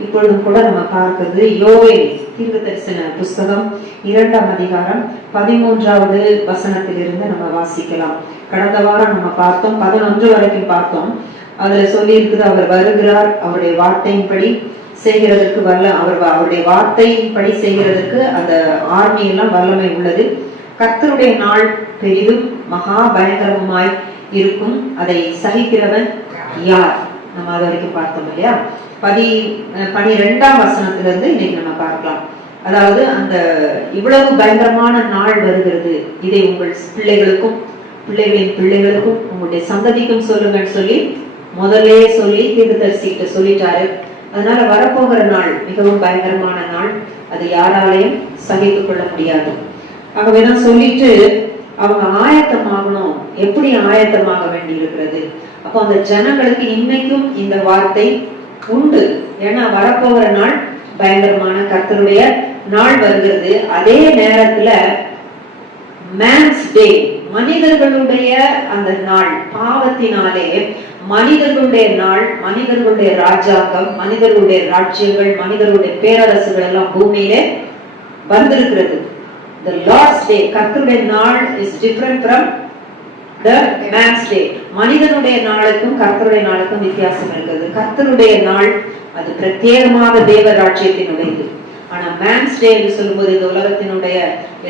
இப்பொழுதும் கூட நம்ம பார்க்கிறது யோவேல் தீர்க்கதரிசன புஸ்தகம் 2ஆம் அதிகாரம் 13வது வசனத்திலிருந்து நம்ம வாசிக்கலாம். கடந்த வாரம் நம்ம பார்த்தோம், 11 வரைக்கும் பார்த்தோம். அதுல சொல்லி இருக்குது, அவர் வருகிறார், அவருடைய வார்த்தையின்படி செய்கிறதற்கு அவருடைய வார்த்தையின்படி செய்கிறதற்கு அந்த ஆர்மி எல்லாம் வல்லமை உள்ளது. கர்த்தருடைய நாள் பெரிதும் மகா பயங்கரமாய் இருக்கும், அதை சகிக்கிறவன் யார்? நம்ம அது வரைக்கும் பார்த்தோம் இல்லையா? 12ஆம் வசனத்திலிருந்து இன்னைக்கு நம்ம பார்க்கலாம். அதாவது அந்த இவ்வளவு பயங்கரமான நாள் வருகிறது, இதை உங்கள் பிள்ளைகளுக்கும் பிள்ளைகளின் பிள்ளைகளுக்கும் உங்களுடைய சந்ததிக்கும் சொல்லுங்கன்னு சொல்லி முதலே சொல்லி தீர்க்கதரிசிகிட்ட சொல்லிட்டாரு. அதனால வரப்போகிற நாள் மிகவும் பயங்கரமான நாள், அது யாராலையும் சகித்துக் கொள்ள முடியாது. ஆகவேதான் சொல்லிட்டு அவங்க ஆயத்தமாகணும். எப்படி ஆயத்தமாக வேண்டி இருக்கிறது? அப்போ அந்த ஜனங்களுக்கு இன்னைக்கும் இந்த வார்த்தை உண்டு. ஏன்னா வரப்போகிற நாள் பயங்கரமான கர்த்தருடைய நாள் வருகிறது. அதே நேரத்துல மேன்ஸ் டே, மனிதர்களுடைய அந்த நாள், பாவத்தினாலே மனிதர்களுடைய நாள், மனிதர்களுடைய ராஜாங்கம், மனிதர்களுடைய ராஜ்யங்கள், மனிதர்களுடைய பேரரசுகள் எல்லாம் பூமியிலே வந்திருக்கிறது. The Lord's day, கர்த்தருடைய நாள் is different from the man's day. மனிதனுடைய நாளுக்கும் கர்த்தருடைய நாளுக்கும் வித்தியாசம் இருக்கிறது. கர்த்தருடைய நாள் அது பிரத்யேகமாக தேவ ராஜ்யத்தினுடையது. ஆனா மேன்ஸ் டே என்று சொல்லும்போது இந்த உலகத்தினுடைய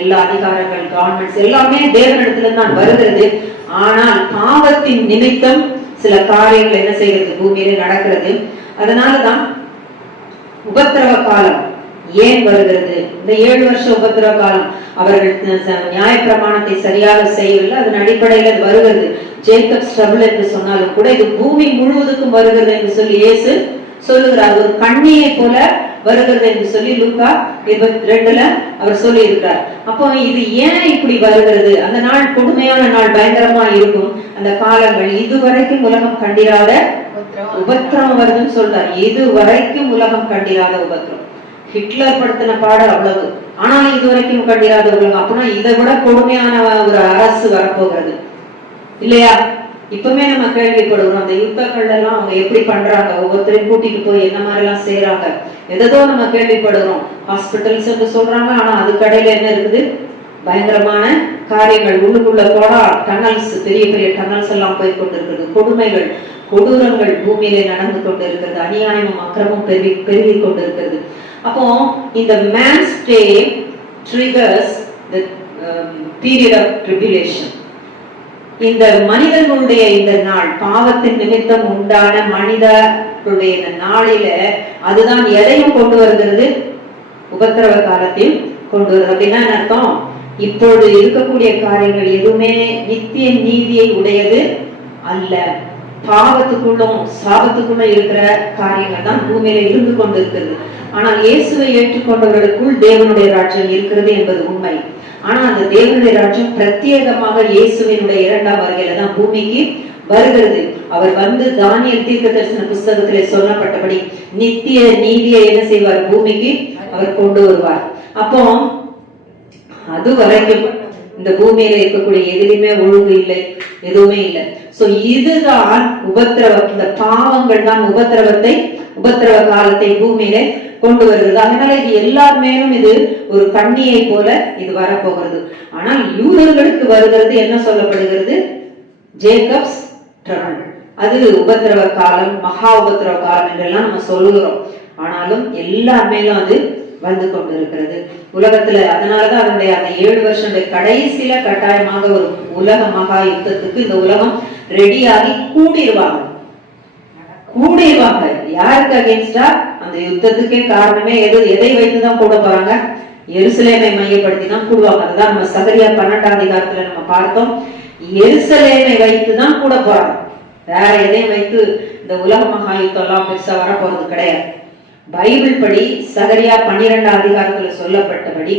எல்லா அதிகாரங்கள், கவர்மெண்ட்ஸ் எல்லாமே தேவனிடத்துல தான் வருகிறது. ஆனால் பாவத்தின் நிமித்தம் சில காரியங்கள் என்ன செய்கிறது, பூமியிலே நடக்கிறது. அதனாலதான் உபத்திரவ காலம் ஏன் வருகிறது? இந்த 7 வருஷ உபத்திரவ காலம், அவர்கள் நியாயப்பிரமாணத்தை சரியாக செய்யவில்லை, அதன் அடிப்படையில் அது வருகிறது. ஜேக்கப்ஸ் ட்ரபிள் என்று சொன்னாலும் கூட இது பூமி முழுவதுக்கும் வருகிறது என்று சொல்லி இயேசு சொல்லுகிறார். ஒரு கண்ணியை போல வருகிறது என்று சொல்லி லூக்கா 22ல அவர் சொல்லி இருக்கிறார். அப்போ இது ஏன் இப்படி வருகிறது? அந்த நாள் கொடுமையான நாள், பயங்கரமா இருக்கும். அந்த காலங்கள் இதுவரைக்கும் உலகம் கண்டிராத உபத்திரம் வருதுன்னு சொல்றார். இதுவரைக்கும் உலகம் கண்டிராத உபத்திரம். ஹிட்லர் படுத்தின பாடு அவ்வளவு, ஆனாலும் இதுவரைக்கும் கண்டிராத உலகம். அப்படின்னா இதை விட கொடுமையான ஒரு அரசு வரப்போகிறது இல்லையா? இப்பவுமே நம்ம கேள்விப்படுகிறோம், அந்த யுத்தங்கள் எல்லாம் அவங்க எப்படி பண்றாங்க, ஒவ்வொருத்தரையும் கூட்டிட்டு போய் என்ன மாதிரி எல்லாம் செய்யறாங்க, எதோ நம்ம கேள்விப்படுகிறோம். ஹாஸ்பிட்டல்ஸ் என்று சொல்றாங்க, ஆனா அது கடையில என்ன இருக்குது, பயங்கரமான காரியங்கள். உள்ளுக்குள்ள போனா டனல்ஸ், பெரிய பெரிய டனல்ஸ் எல்லாம் போய் கொண்டிருக்கிறது. கொடுமைகள், கொடூரங்கள் பூமியிலே நடந்து கொண்டு இருக்கிறது. அநியாயமும் அக்கிரமும் பெருகி கொண்டிருக்கிறது. அப்போ இந்த man's day triggers the period of tribulation. இந்த மனிதர்களுடைய இந்த நாள், பாவத்தின் நிமித்தம் உண்டான மனிதர்களுடைய இந்த நாளில அதுதான் எதையும் கொண்டு வருகிறது, உபத்திரவ காலத்தில் கொண்டு வருது. அப்படின்னா என்ன அர்த்தம்? இப்பொழுது இருக்கக்கூடிய காரியங்கள் எதுவுமே நித்திய நீதியை உடையது அல்ல. பாவத்துக்குள்ளும் சாபத்துக்குள்ள இருக்கிற காரியங்கள் தான் பூமியில இருந்து கொண்டு இருக்கிறது. ஆனால் இயேசுவை ஏற்றுக்கொண்டவர்களுக்குள் தேவனுடைய ராஜ்யம் இருக்கிறது என்பது உண்மை. ஆனா அந்த தேவனுடைய ராஜ்யம் பிரத்யேகமாக இயேசுவினுடைய 2ஆம் வருகையில தான் பூமிக்கு வருகிறது. அவர் வந்து தானியேல் தீர்க்கதரிசன புஸ்தகத்திலே சொல்லப்பட்டபடி நித்திய நீதியை என்ன செய்வார், பூமிக்கு அவர் கொண்டு வருவார். அப்போ அது வரைக்கும் இந்த பூமியில இருக்கக்கூடிய எதுலையுமே ஒழுங்கு இல்லை, எதுவுமே இல்லை. சோ இதுதான் உபத்திரவம். இந்த பாவங்கள் தான் உபத்திரவ காலத்தை பூமியில கொண்டு வருகிறது. அதனால இது எல்லாருமேலும் இது ஒரு கண்ணியை போல இது வரப்போகிறது. ஆனால் யூதர்களுக்கு வருகிறது என்ன சொல்லப்படுகிறது, ஜேக்கப்ஸ் ட்ரபிள். அது உபத்திரவ காலம், மகா உபத்திரவ காலம் என்றெல்லாம் நம்ம சொல்லுகிறோம். ஆனாலும் எல்லாருமேலும் அது வந்து கொண்டிருக்கிறது உலகத்துல. அதனாலதான் அதனுடைய அந்த 7 வருஷம் கடைசியில கட்டாயமாக ஒரு உலக மகா யுத்தத்துக்கு இந்த உலகம் ரெடியாகி கூடிடுவாங்க. யாருக்கு அகேன்ஸ்டா? அந்த யுத்தத்துக்கே காரணமே எதை வைத்துதான் கூட போறாங்க, எருசலேமை மையப்படுத்தி தான் கூடுவாங்க. அதுதான் நம்ம சகரியா 12ஆம் அதிகாரத்துல நம்ம பார்த்தோம். எருசலேமை வைத்துதான் கூட போறாங்க. வேற எதையும் வைத்து இந்த உலக மகா யுத்தம் எல்லாம் பெருசா வர போறது கிடையாது. பைபிள் படி சகரியா 12ஆம் அதிகாரத்துல சொல்லப்பட்டபடி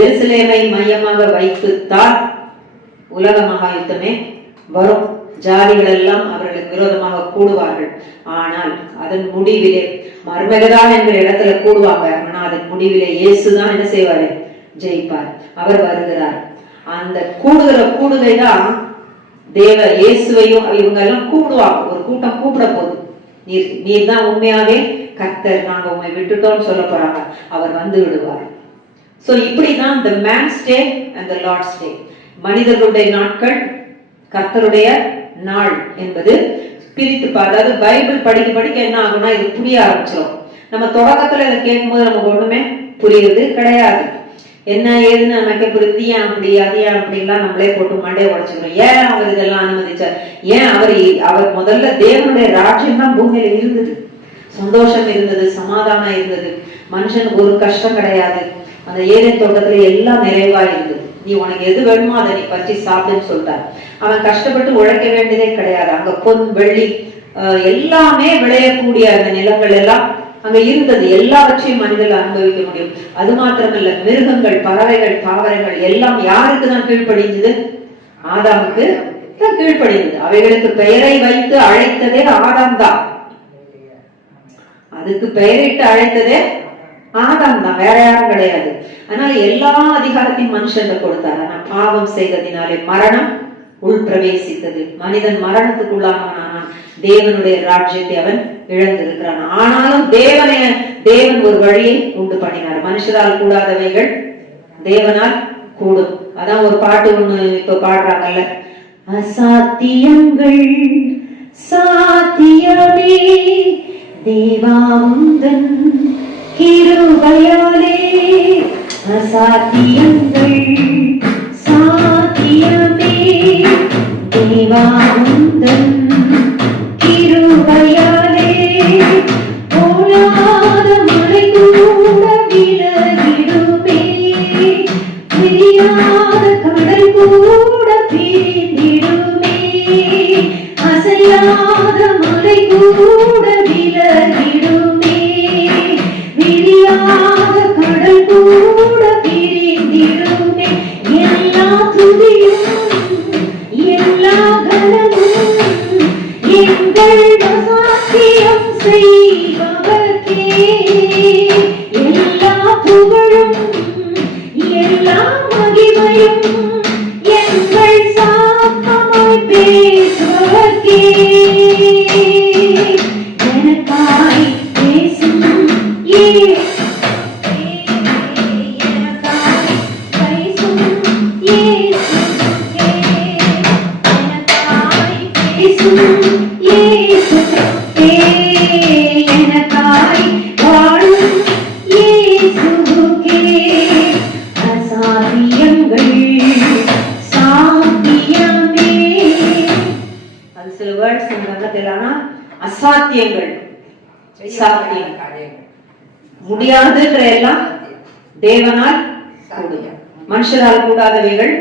எருசலேமை மையமாக வைத்துத்தான் உலக மகா யுத்தமே வரும். ஜாதிகள் எல்லாம் அவர்களுக்கு விரோதமாக கூடுவார்கள். ஆனால் அதன் முடிவிலே மர்மகதான் என்ற இடத்துல கூடுவாங்க. ஆனா அதன் முடிவிலே இயேசுதான் என்ன செய்வாரு, ஜெயிப்பார். அவர் வருகிறார். அந்த கூடுகைதான் தேவ இயேசுவையும் இவங்க எல்லாம் கூப்பிடுவாங்க. ஒரு கூட்டம் கூப்பிட போகுது, நீர் தான் உண்மையாவே கர்த்தர் நாங்க உண்மை விட்டுட்டோம்னு சொல்ல போறாங்க, அவர் வந்து விடுவார். சோ இப்படிதான் the man's day and the Lord's day, மனிதர்களுடைய நாட்கள் கர்த்தருடைய நாள் என்பது பிரித்து அதாவது பைபிள் படிக்க படிக்க என்ன ஆகும்னா இது புரிய ஆரம்பிச்சிடும். நம்ம தொடக்கத்துல இதை கேட்கும்போது நமக்கு ஒண்ணுமே புரியுது கிடையாது. என்ன ஏதுன்னு நமக்கு புரியுது, ஏன் அப்படி அது ஏன் அப்படின்லாம் நம்மளே போட்டு மண்டையை உடைச்சுக்கிறோம். ஏன் அவர் இதெல்லாம் அனுமதிச்சார்? ஏன் அவர் முதல்ல தேவனுடைய ராஜ்யம் தான் பூமியில இருந்தது, சந்தோஷம் இருந்தது, சமாதானம் இருந்தது, மனுஷனுக்கு ஒரு கஷ்டம் கிடையாது. அந்த ஏதேன் தோட்டத்துல எல்லாம் நிறைவா இருந்தது. நீ உனக்கு எது வேணுமோ அதை நீ பறிச்சு சாப்பிடுன்னு சொல்லிட்டார். அவன் கஷ்டப்பட்டு உழைக்க வேண்டியதே கிடையாது. அங்க பொன் வெள்ளி எல்லாமே விளையக்கூடிய அந்த நிலங்கள் எல்லாம் அங்க இருந்தது. எல்லாவற்றையும் மனிதர்கள் அனுபவிக்க முடியும். அது மாத்திரமல்ல, மிருகங்கள், பறவைகள், தாவரங்கள் எல்லாம் யாருக்கு தான் கீழ்ப்படிந்தது? ஆதாமுக்கு தான் கீழ்ப்படிந்தது. அவைகளுக்கு பெயரை வைத்து அழைத்ததே ஆதாம் தான். அதுக்கு பெயரிட்டு அழைத்ததே ஆதாம் தான், வேற யாரும் கிடையாது. அதனால எல்லா அதிகாரத்தையும் மனுஷன் கொடுத்தார். ஆனா பாவம் செய்ததினாலே மரணம் உள் பிரவேசித்தது. மனிதன் மரணத்துக்குள்ளானான். தேவனுடைய ராஜ்யத்தை அவன் இழந்திருக்கிறான். ஆனாலும் தேவன் ஒரு வழியை உண்டு பண்ணினார். மனுஷரால் கூடாதவைகள் தேவனால் கூடும். அதான் ஒரு பாட்டு ஒண்ணு இப்ப பாடுறாங்கல்ல, அசாத்தியங்கள் சாத்தியமே தேவா உந்தன் கிருபையாலே, அசாத்தியங்கள் சாத்தியமே தேவா உந்தன் கிருபையாலே, போலாத மழை கூட விலகிடுமே, பிரியாத கடல் கூட பிரிந்திடுமே, அசையாத மழை கூட விலகிடுமே, விரியாத கடல் கூட பிரிந்திடுமே, எல்லா துதியும் எல்லா கனமும் எங்கள் அசாத்தியம் செய்பவர்க்கே, எல்லா புகழும் எல்லா மகிமையும் எங்கள் சாத்தமாய் பேசுவர்க்கே, எனக்காய் பேசும் அசாத்தியங்கள் சாத்தியம் முடியாதுன்ற எல்லாம் தேவனால் கூடும். மனுஷரால் கூடாதவைகள்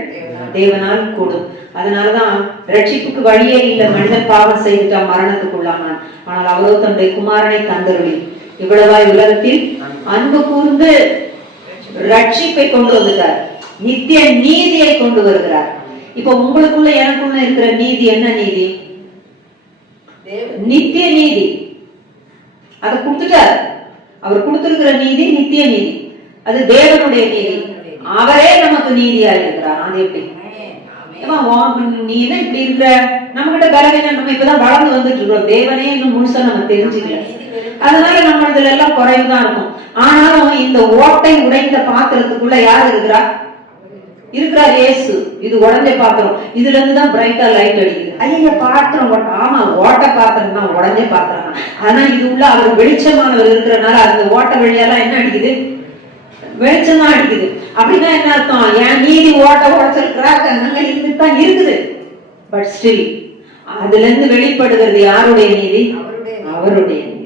தேவனால் கூடும். அதனாலதான் ரட்சிப்புக்கு வழியே இல்லை. மனிதன் பாவம் செய்துட்டான், மரணத்துக்குள்ளானான். ஆனால் அவரோ தன்னுடைய குமாரனை தந்தருளி இவ்வளவாய் உலகத்தில் அன்பு கூர்ந்து ரட்சிப்பை கொண்டு வந்துட்டார், நித்திய நீதியை கொண்டு வருகிறார். இப்ப உங்களுக்குள்ள எனக்குள்ள இருக்கிற நீதி என்ன நீதி? நித்திய நீதி. அதை கொடுத்துட்டார். அவர் கொடுத்திருக்கிற நீதி நித்திய நீதி, அது தேவனுடைய நீதி. அவரே நமக்கு நீதியா இருக்கிறார். அது எப்படி? நீ என்ன இப்படி இருக்கிற? நம்ம கிட்ட பலவீனம், நம்ம இப்பதான் வளர்ந்து வந்துட்டு இருக்கோம். தேவனே இன்னும் முழுசா நம்ம தெரிஞ்சுக்கல. அதனால நம்ம இதுல எல்லாம் குறைவுதான் இருக்கும். ஆனாலும் இந்த ஓட்டை உடைந்த பாத்திரத்துக்குள்ள யார் இருக்கிறா? இருக்கிறார் இயேசு. இது உடஞ்ச பாத்திரம், இதுல இருந்துதான் பிரைட்டா லைட் அடிக்குது. ஐயா பாத்திரம் ஓட்ட, ஆமா ஓட்ட பாத்திரம் தான், உடஞ்ச பாத்திரம் தான். ஆனா இது உள்ள அவர் வெளிச்சமானவர் இருக்கிறனால அந்த ஓட்ட வழியெல்லாம் என்ன அடிக்குது? வெளிச்சம் தான் அடிக்குது. அப்படின்னா என்ன அர்த்தம்? என் நீதி ஓட்ட உடைச்சிருக்கிறாங்க இருந்துதான் இருக்குது. பட் ஸ்டில் அதுல இருந்து வெளிப்படுகிறது யாருடைய நீதி? அவருடைய நீதி.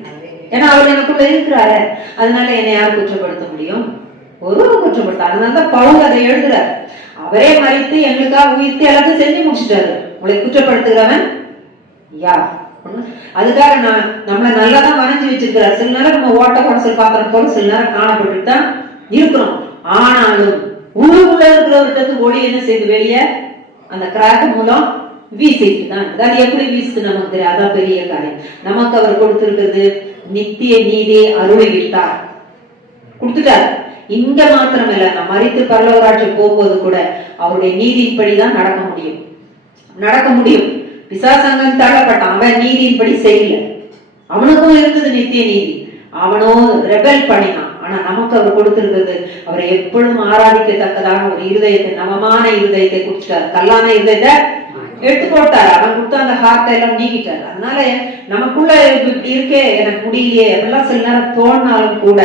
ஏன்னா அவர் எனக்குள்ள இருக்கிறாரு. அதனால என்னை யார் குற்றப்படுத்த முடியும்? ஒருவரும் குற்றப்படுத்த. அதனாலதான் பவுல் அதை எழுதுறார். அவரே மறித்து எங்களுக்காக உயிர்த்து எல்லாத்தையும் செஞ்சு முடிச்சுட்டாரு. உங்களை குற்றப்படுத்துகிறவன் யார்? அதுக்காக நம்மளை நல்லாதான் வரைஞ்சு வச்சிருக்கிறார். சில நேரம் நம்ம ஓட்ட குடசல் பாத்திரம் போல சில நேரம் காணப்பட்டு தான் இருக்கிறோம். ஆனாலும் உள்ளுக்குள்ள இருக்கிறவர்கிட்ட ஒளி என்ன செய்து வெளியே அந்த கிராக் மூலம் வீசிட்டு தான். அது எப்படி வீசுது நமக்கு தெரியும். அதான் பெரிய காரியம். நமக்கு அவர் கொடுத்திருக்கிறது நித்திய நீதி அருளை விட்டார், கொடுத்துட்டார். இங்க மாத்திரம் இல்ல, நம்ம மரித்து பரலோகராட்சியம் போகும்போது கூட அவருடைய நீதியின்படிதான் நடக்க முடியும். பிசாசங்கம் தள்ளப்பட்டான், அவன் நீதியின்படி செய்யல. அவனுக்கும் இருந்தது நித்திய நீதி. அவனோ ரெபல் பண்ணினான். ஆனா நமக்கு அவர் கொடுத்திருக்கிறது, அவரை எப்பொழுதும் ஆராதிக்கத்தக்கதான ஒரு இருதயத்தை, நவமான இருதயத்தை கொடுத்துட்டார். கல்லான இருதயத்தை எடுத்து போட்டார். அவன் கொடுத்த அந்த ஹார்ட்டை எல்லாம் நீக்கிட்டார். அதனால நமக்குள்ள இப்படி இருக்கே, எனக்கு முடியலையே அப்படிலாம் சில நேரம் தோணினாலும் கூட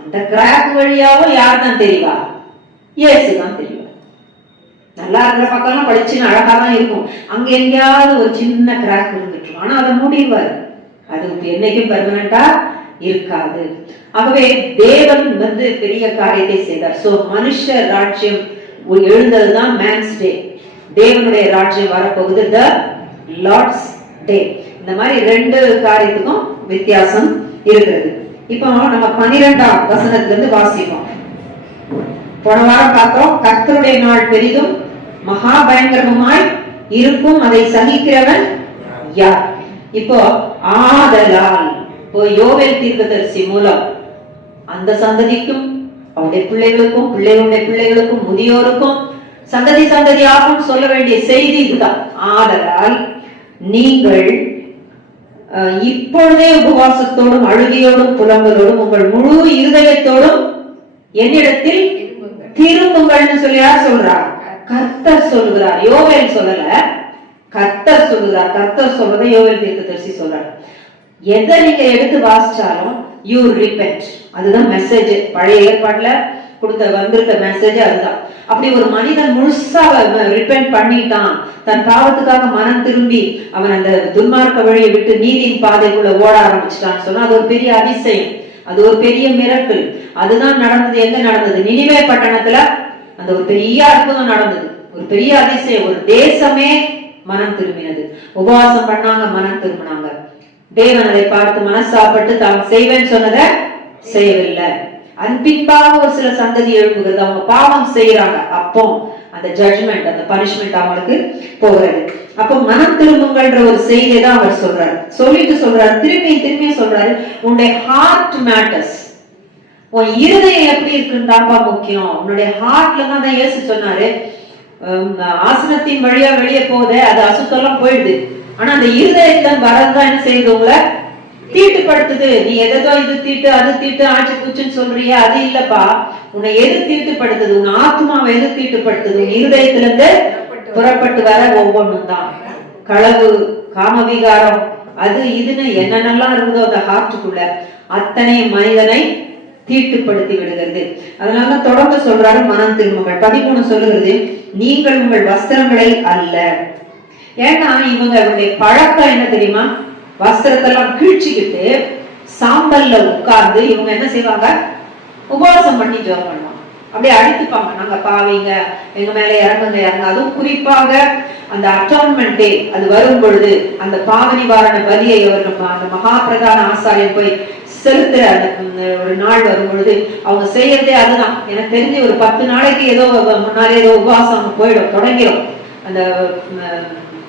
அந்த கிராக் வழியாவும் யார் தான் தெரியவா? இயேசு தான் தெரியும். நல்லா இருக்கிற பக்கம்லாம் படிச்சுன்னு அழகா தான் இருக்கும், அங்க எங்கேயாவது ஒரு சின்ன கிராக் இருந்துட்டு, ஆனா அதை மூடிடுவார். அது என்னைக்கும் பெர்மனண்டா இருக்காது. ஆகவே தேவன் பெரிய காரியத்தை செய்தார். சோ மனுஷ ராஜ்யம் எழுந்ததுதான் மேன்ஸ் டே. தேவனுடைய ராஜ்யம் வரப்போகுது த லார்ட்ஸ் டே. இந்த மாதிரி ரெண்டு காரியத்துக்கும் வித்தியாசம் இருக்கிறது. இப்போ நம்ம 12ஆம் வசனத்துல இருந்து வாசிப்போம். போன வாரம் பார்த்தோம், கர்த்தருடைய நாள் பெரிதும் மகா பயங்கரமாய் இருக்கும், அதை சகிக்கிறவன் யார்? இப்போ ஆதலால், இப்போ யோவேல் தீர்க்கதரிசி மூலம் அந்த சந்ததிக்கும் அவருடைய பிள்ளைகளுக்கும் பிள்ளைகளுடைய பிள்ளைகளுக்கும் முதியோருக்கும் சந்ததி சந்ததியாகவும் சொல்ல வேண்டிய செய்தி இதுதான். ஆதலால் நீங்கள் இப்பொழுதே உபவாசத்தோடும் அழுகையோடும் புலம்பலோடும் உங்கள் முழு இருதயத்தோடும் என்னிடத்தில் திரும்புங்கள்னு சொல்லி யார் சொல்றார்? கர்த்தர் சொல்லுகிறார். யோவேல் சொல்லல, கர்த்தர் சொல்லுகிறார். கர்த்தர் சொல்றதை யோவேல் தீர்க்கதரிசி சொல்றார். எதை நீங்க எடுத்து வாசிச்சாலும் யூ ரிபென்ட், அதுதான் மெசேஜ். பழைய ஏற்பாடுல கொடுத்த வந்திருக்க மெசேஜ் அதுதான். அப்படி ஒரு மனிதன் முழுசா ரிபென்ட் பண்ணிட்டான், தன் பாவத்துக்காக மனம் திரும்பி அவன் அந்த துன்மார்க்க வழியை விட்டு நீதியின் பாதைக்குள்ள ஓட ஆரம்பிச்சிட்டான்னு சொன்னா அது ஒரு பெரிய அதிசயம், அது ஒரு பெரிய மிரக்கல். அதுதான் நடந்தது. எங்க நடந்தது? நினிவே பட்டணத்துல அந்த ஒரு பெரிய அற்புதம் நடந்தது, ஒரு பெரிய அதிசயம். ஒரு தேசமே மனம் திரும்பினது. உபவாசம் பண்ணாங்க, மனம் திரும்பினாங்க. தேவன் அதை பார்த்து மனசாப்பட்டு தான் செய்வேன்னு சொன்னதை செய்யவில்லை. அன்பின்பாக ஒரு சில சந்ததி எழுப்புகிறது, அவங்க பாவம் செய்யறாங்க. அப்போ அந்த ஜட்ஜ்மெண்ட், அந்த பனிஷ்மெண்ட் அவங்களுக்கு போகிறது. அப்போ மனம் திரும்புங்கள்ன்ற ஒரு செய்தியை தான் அவர் சொல்றாரு. சொல்லிட்டு சொல்றாரு, திரும்பி சொல்றாரு, உன்னுடைய ஹார்ட் மேட்டர்ஸ், உன் இருதயம் எப்படி இருக்குன்னு முக்கியம். உன்னுடைய ஹார்ட்ல தான் இயேசு சொன்னாரு, ஆசனத்தின் வழியா வெளியே போகுது, அது அசுத்தெல்லாம் போயிடுது. ஆனா அந்த இருதயத்துல வரதான் என்ன செய்யுது? உங்களை தீட்டுப்படுத்துது. நீ எதோ இது தீட்டு அது தீட்டு ஆட்சி பூச்சுன்னு சொல்றியா, அது இல்லப்பா. உன்னை எது தீட்டுப்படுத்துது? உன் ஆத்மாவை எது தீட்டுப்படுத்துது? உன் இருதயத்துல இருந்து புறப்பட்டு வர ஒவ்வொன்றும் தான். களவு, காமவிகாரம், அது இதுன்னு என்னென்னலாம் இருக்குதோ அந்த ஹார்ட்டுக்குள்ள அத்தனை மனிதனை தீட்டுப்படுத்தி விடுகிறது. அதனால தொடர்ந்து சொல்றாரு, மனம் திரும்புங்கள். 13 சொல்லுகிறது, நீங்கள் உங்கள் வஸ்திரங்களை அல்ல. ஏன்னா இவங்களுடைய பழக்கம் என்ன தெரியுமா? வஸ்திரத்தெல்லாம் கிழிச்சுக்கிட்டு சாம்பல்ல உட்கார்ந்து இவங்க என்ன செய்வாங்க? உபவாசம் பண்ணி ஜெபம் பண்ணுவாங்க. அப்படியே அடித்துப்பாங்க, நாங்க பாவீங்க, எங்க மேல இறங்குங்க. அதுவும் குறிப்பாக அந்த அட்டான்மெண்ட் டே அது வரும் பொழுது, அந்த பாவ நிவாரண பலியை அந்த மகா பிரதான ஆசாரியன் போய் செலுத்துற அந்த ஒரு நாள் வரும் பொழுது அவங்க செய்யறதே அதுதான். எனக்கு தெரிஞ்சு ஒரு 10 நாளைக்கு ஏதோ முன்னாலே ஏதோ உபவாசம் போயிடும், தொடங்கிடும். அந்த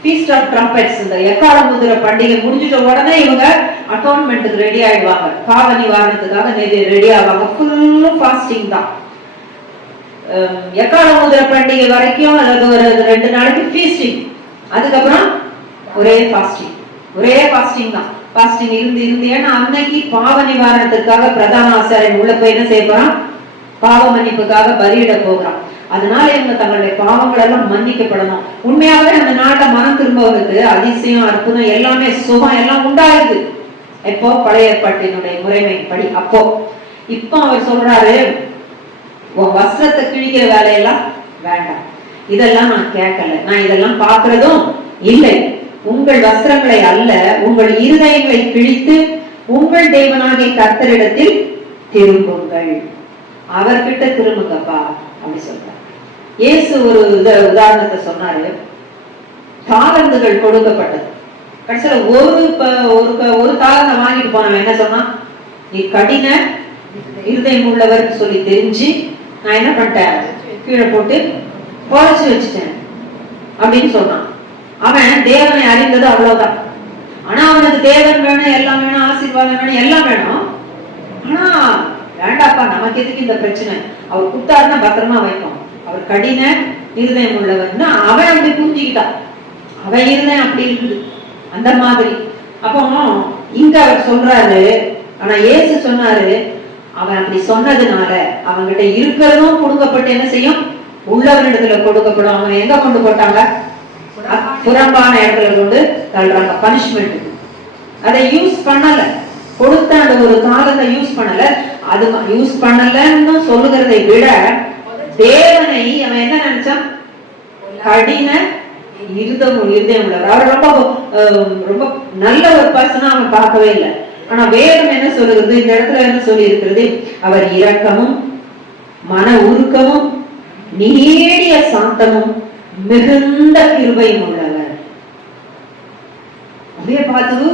ஃபீஸ்ட் ஆஃப் ட்ரம்பெட்ஸ், இந்த எக்கால முதிர பண்டிகை முடிஞ்சிட்ட உடனே இவங்க அட்டான்மெண்ட்டுக்கு ரெடி ஆயிடுவாங்க, பாவ நிவாரணத்துக்காக ரெடி ஆவாங்க. ஃபுல்லும் ஃபாஸ்டிங் தான். எக்கால முதிர பண்டிகை வரைக்கும் அதாவது ஒரு 2 நாளைக்கு ஃபீஸ்டிங், அதுக்கப்புறம் ஒரே ஃபாஸ்டிங் தான். ஃபாஸ்டிங் இருந்து ஏன்னா அன்னைக்கு பாவ நிவாரணத்துக்காக பிரதான ஆசாரியன் உள்ள போய் என்ன செய்ய போறான்? பாவ மன்னிப்புக்காக பலியிட போகிறான். அதனால இவங்க தங்களுடைய பாவங்கள் எல்லாம் மன்னிக்கப்படணும். உண்மையாகவே அந்த நாட்டை மனம் திரும்பவதற்கு அதிசயம், அற்புதம், எல்லாமே சுகம் எல்லாம் உண்டாகுது. எப்போ? பழைய ஏற்பாட்டினுடைய முறைமைப்படி. இப்போ அவர் சொல்றாரு, உன் வஸ்திரத்தை கிழிக்கிற வேலையெல்லாம் வேண்டாம், இதெல்லாம் நான் கேட்கல, நான் இதெல்லாம் பாக்குறதும் இல்லை. உங்கள் வஸ்திரங்களை அல்ல, உங்கள் இருதயங்களை கிழித்து உங்கள் தேவனாகிய கர்த்தரிடத்தில் திரும்புங்கள், அவர்கிட்ட திரும்புங்கப்பா அப்படி சொல்றார். இயேசு ஒரு உதாரணத்தை சொன்னாரு. தாளந்துகள் கொடுக்கப்பட்டது. கடைசியில ஒரு தாளந்தை வாங்கிட்டு போனவன் என்ன சொன்னா, நீ கடின இருதயம் உள்ளவர் சொல்லி தெரிஞ்சு நான் என்ன பண்ணிட்டேன், கீழே போட்டு புதைச்சு வச்சுட்டேன் அப்படின்னு சொன்னான். அவன் தேவனை அறிந்தது அவ்வளவுதான். ஆனா அவனுக்கு தேவன் வேணும், எல்லாம் வேணும், ஆசீர்வாதம் வேணும், எல்லாம் வேணும். ஆனா வேண்டாப்பா, நமக்கு எதுக்கு இந்த பிரச்சனை, அவர் கொடுத்தாருன்னா பத்திரமா வைப்போம், அவர் கடின இருதயம் உள்ளவர்னா அவன் அப்படி புரிஞ்சுக்கிட்டான். அவன் இருதயம் அப்படி இருக்குது அந்த மாதிரி. அப்போ இங்க அவர் சொல்றாரு, ஆனா இயேசு சொன்னாரு, அவன் அப்படி சொன்னதுனால அவன்கிட்ட இருக்கிறதும் கொடுக்கப்பட்டு என்ன செய்யும், உள்ளவனிடத்துல கொடுக்கப்படும். அவன் எங்க கொண்டு போட்டாங்க, புறம்பான இடத்துல கொண்டு தள்ளுறாங்க, பனிஷ்மெண்ட். அதை யூஸ் பண்ணல, கொடுத்த அந்த ஒரு காலத்தை யூஸ் பண்ணல. அது யூஸ் பண்ணலன்னு சொல்லுகிறதை விட தேவனை அவன் என்ன நினைச்சான், கடின இருதயம் உள்ளவர். அவர் ரொம்ப ரொம்ப நல்ல ஒரு பர்சனா அவன் பார்க்கவே இல்லை. ஆனா வேதம் என்ன சொல்லுகிறது, இந்த இடத்துல என்ன சொல்லி இருக்கிறது, அவர் இரக்கமும் மன உருக்கமும் நீடிய சாந்தமும் மிகுந்த கிருபையும் உள்ளவர். அப்படியே பார்த்து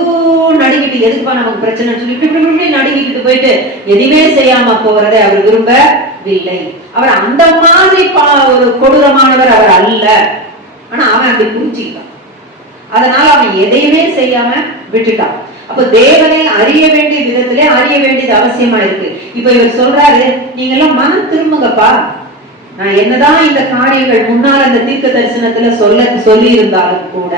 நடுங்கிட்டு, எதுக்குப்பா நமக்கு பிரச்சனை சொல்லி இப்படி நடுங்கிட்டு போயிட்டு எதுவுமே செய்யாம போறதை அவர் விரும்பவில்லை. அவர் அந்த மாதிரி ஒரு கொடூரமானவர் அவர் அல்ல. ஆனா அவன் அப்படி புரிஞ்சுக்கிட்டான். அதனால அவன் எதையுமே செய்யாம விட்டுட்டான். அப்ப தேவனை அறிய வேண்டிய விதத்திலே அறிய வேண்டியது அவசியமா இருக்கு. இப்ப இவர் சொல்றாரு, நீங்க எல்லாம் மனம் திரும்புங்கப்பா. நான் என்னதான் இந்த காரியங்கள் முன்னால் அந்த தீர்க்க தரிசனத்துல சொல்லி இருந்தாலும் கூட,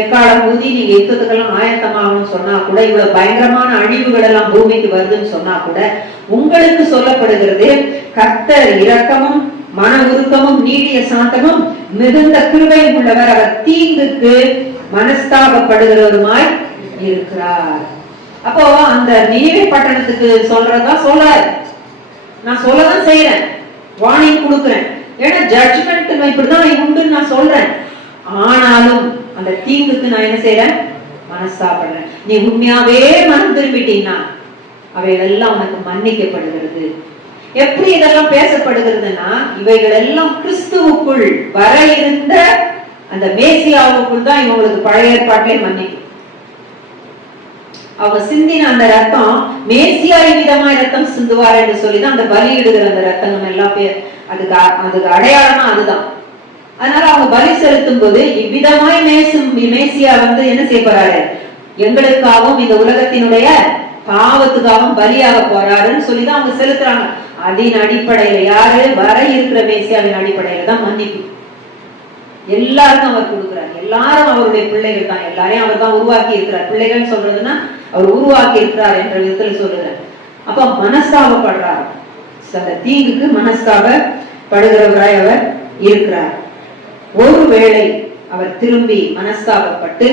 எக்காலம் ஊதி நீங்க யுத்தத்துக்கெல்லாம் ஆயத்தமாகணும்னு சொன்னா கூட, இவ்வளவு பயங்கரமான அழிவுகள் எல்லாம் பூமிக்கு வருதுன்னு சொன்னா கூட, உங்களுக்கு சொல்லப்படுகிறது கர்த்தர் இரக்கமும் மன உருக்கமும் நீடிய சாந்தமும் மிகுந்த கிருபையும் உள்ளவர், அவர் தீங்குக்கு மனஸ்தாபப்படுகிறவருமாய் இருக்கிறார். அப்போ அந்த நினைவே பட்டணத்துக்கு சொல்றதா சொல்றாரு, நான் சொல்லதான் செய்யறேன், வார்னிங் கொடுக்குறேன். ஏன்னா ஜட்ஜ்மெண்ட் இப்படிதான் உண்டுன்னு நான் சொல்றேன். ஆனாலும் அந்த தீங்குக்கு நான் என்ன செய்யறேன், மனஸ்தாபப்படுறேன். நீ உண்மையாவே மனம் திரும்பிட்டீங்கன்னா அவைகளெல்லாம் உனக்கு மன்னிக்கப்படுகிறது. எப்படி இதெல்லாம் பேசப்படுகிறதுனா, இவைகள் எல்லாம் கிறிஸ்துவுக்குள் வர இருந்த அந்த மேசியாவுக்குள் தான் இவங்களுக்கு பழைய ஏற்பாட்டிலே மன்னிக்கும். அவங்க சிந்தின அந்த ரத்தம் மேசியாய் விதமா ரத்தம் சிந்துவார் என்று சொல்லிதான் அந்த பலியிடுகிற அந்த ரத்தம் எல்லாம் அதுக்கு அடையாளமா அதுதான். அதனால அவங்க பலி செலுத்தும் போது இவ்விதமாய் மேசியா என்ன செய்ய போறாரு, எங்களுக்காகவும் இந்த உலகத்தினுடைய பாவத்துக்காகவும் பலியாக போறாருன்னு சொல்லிதான் அவங்க செலுத்துறாங்க. அதன் அடிப்படையில யாரு, வர இருக்கிற மேசியாவின் அடிப்படையில தான் மன்னிப்பு எல்லாருக்கும் அவர் கொடுக்கிறார். எல்லாரும் அவருடைய பிள்ளைகள் தான், எல்லாரையும் அவர் தான் உருவாக்கி இருக்கிறார். பிள்ளைகள் சொல்றதுன்னா அவர் உருவாக்கி இருக்கிறார் என்ற விதத்துல சொல்லுகிறார். அப்ப மனஸ்தாபப்படுறார், அந்த தீங்குக்கு மனஸ்தாபப்படுகிறவராய் அவர் இருக்கிறார். ஒருவேளை அவர் திரும்பி மனஸ்தாபப்பட்டு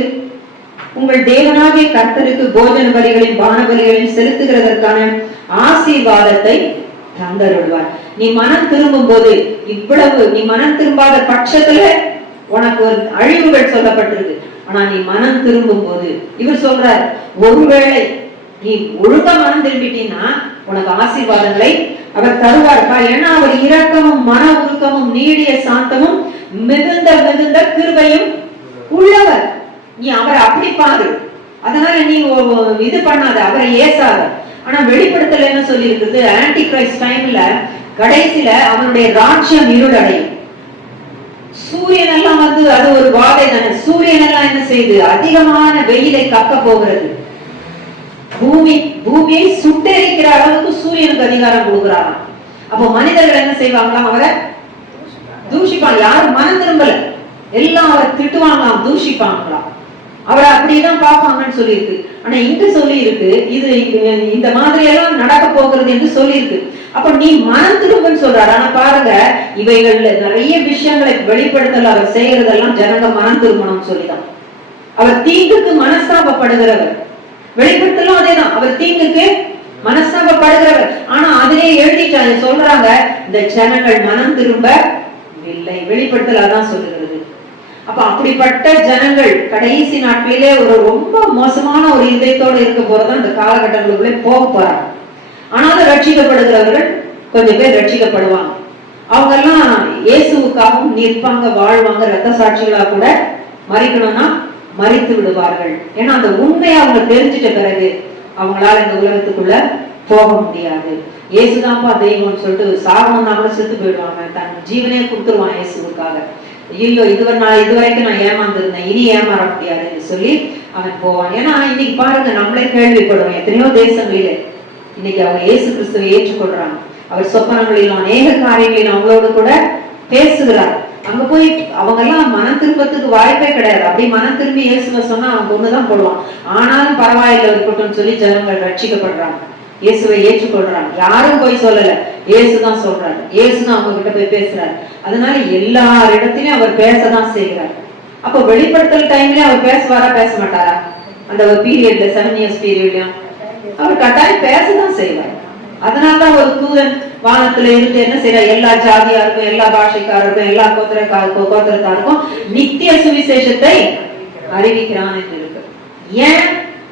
உங்கள் தேவனாகிய கர்த்தருக்கு போஜன பலிகளையும் பான பலிகளையும் செலுத்துகிறதற்கான ஆசீர்வாதத்தை தந்தருள்வார். நீ மனம் திரும்பும் போது, இவ்வளவு நீ மனம் திரும்பாத பட்சத்துல உனக்கு ஒரு அழிவுகள் சொல்லப்பட்டிருக்கு. ஆனா நீ மனம் திரும்பும் போது இவர் சொல்றார், ஒருவேளை நீ ஒழுங்கா மனம் திரும்பிட்டீன்னா உனக்கு ஆசீர்வாதங்களை அவர் தருவார்ப்பா. ஏன்னா அவர் இரக்கமும் மன உருக்கமும் நீடிய சாந்தமும் மிகுந்த மிகுந்த கிருபையும் உள்ளவர். நீ அவரை அப்படி பாரு. அதனால நீ இது பண்ணாத, அவரை ஏசாத. ஆனா வெளிப்படுத்தல என்ன சொல்லி இருக்குது, ஆன்டி கிரைஸ்ட் டைம்ல கடைசியில அவனுடைய ராஜ்யம் இருளடையும். சூரியன் எல்லாம் அது ஒரு வாதை தானே. சூரியன் எல்லாம் என்ன செய்யுது, அதிகமான வெயிலை கக்க போகிறது. பூமியை சுட்டெரிக்கிற அளவுக்கு சூரியனுக்கு அதிகாரம் கொடுக்கிறாராம். அப்போ மனிதர்கள் என்ன செய்வாங்களாம், அவரை தூஷிப்பாங்க. யாரும் மனம் திரும்பல, எல்லாம் அவரை திட்டுவாங்களாம், தூஷிப்பாங்களாம், அவரை அப்படிதான் பார்ப்பாங்கன்னு சொல்லியிருக்கு. ஆனா இங்க சொல்லி இருக்கு, இது இந்த மாதிரி எல்லாம் நடக்க போகிறது என்று சொல்லி இருக்கு. அப்ப நீ மனம் திரும்பன்னு சொல்றாரு. ஆனா பாருங்க, இவைகள்ல நிறைய விஷயங்களை வெளிப்படுத்தல அவர் செய்யறதெல்லாம் ஜனங்க மனம் திரும்பணும்னு சொல்லிதான். அவர் தீங்குக்கு மனஸ்தாபப்படுகிறவர். வெளிப்படுத்தலும் அதேதான், அவர் தீங்குக்கு மனஸ்தாபப்படுகிறவர். ஆனா அதிலே எழுதிட்டாங்க, சொல்றாங்க இந்த ஜனங்கள் மனம் திரும்ப இல்லை. வெளிப்படுத்தல அதான் சொல்லுகிறது. அப்ப அப்படிப்பட்ட ஜனங்கள் கடைசி நாட்களிலே ஒரு ரொம்ப மோசமான ஒரு இதயத்தோடு இருக்க போறதான் இந்த காலகட்டங்களுக்குள்ளே போக போறாங்க. ஆனாலும் ரட்சிக்கப்படுகிறவர்கள் கொஞ்சம் பேர் ரட்சிக்கப்படுவாங்க. அவங்க எல்லாம் இயேசுவுக்காகவும் நிற்பாங்க, வாழ்வாங்க, ரத்த சாட்சிகளா கூட மறிக்கணும்னா மறித்து விடுவார்கள். ஏன்னா அந்த உண்மையை அவங்க தெரிஞ்சிட்ட பிறகு அவங்களால இந்த உலகத்துக்குள்ள போக முடியாது. இயேசுதான்ப்பா தெய்வம்னு சொல்லிட்டு சாகணும்னா கூட செத்து போயிடுவாங்க, தன் ஜீவனே கொடுத்துருவான் இயேசுவுக்காக. ஐயோ இதுவரைக்கும் நான் ஏமாந்துருந்தேன், இனி ஏமாற முடியாதுன்னு சொல்லி அவன் போவான். ஏன்னா இன்னைக்கு பாருங்க, நம்மளே கேள்விப்படுவோம் எத்தனையோ தேசங்களிலே இன்னைக்கு அவங்க இயேசு கிறிஸ்துவை ஏற்றுக்கொள்றாங்க. அவர் சொப்பனங்களிலும் அநேக காரியங்களிலும் அவங்களோடு கூட பேசுகிறார். அங்க போய் அவங்க எல்லாம் மனம் திரும்பத்துக்கு வாய்ப்பே கிடையாது. அப்படி மனம் திரும்பி இயேசுவை சொன்னா அவங்க ஒண்ணுதான் போடுவான். ஆனாலும் பரவாயில்ல இருக்கட்டும் சொல்லி ஜனங்கள் ரட்சிக்கப்படுறாங்க, இயேசுவை ஏற்றுக்கொள்றாங்க. யாரும் போய் சொல்லல, இயேசுதான் சொல்றாரு, இயேசுதான் அவங்க கிட்ட போய் பேசுறாரு. அதனால எல்லாரிடத்திலயும் அவர் பேசதான் செய்கிறார். அப்ப வெளிப்படுத்தல் டைம்லயும் அவர் பேசுவாரா பேச மாட்டாரா? அந்த ஒரு பீரியட்ல 7 years பீரியட்லயும் அவர் கட்டாயம் பேசதான் செய்வார். அதனாலதான் ஒரு தூதன் வானத்துல இருந்து என்ன செய்யற, எல்லா ஜாதியாருக்கும், எல்லா பாஷைக்காரருக்கும், எல்லா கோத்திரத்தாருக்கும் நித்திய சுவிசேஷத்தை அறிவிக்கிறான் என்று இருக்கு. ஏன்?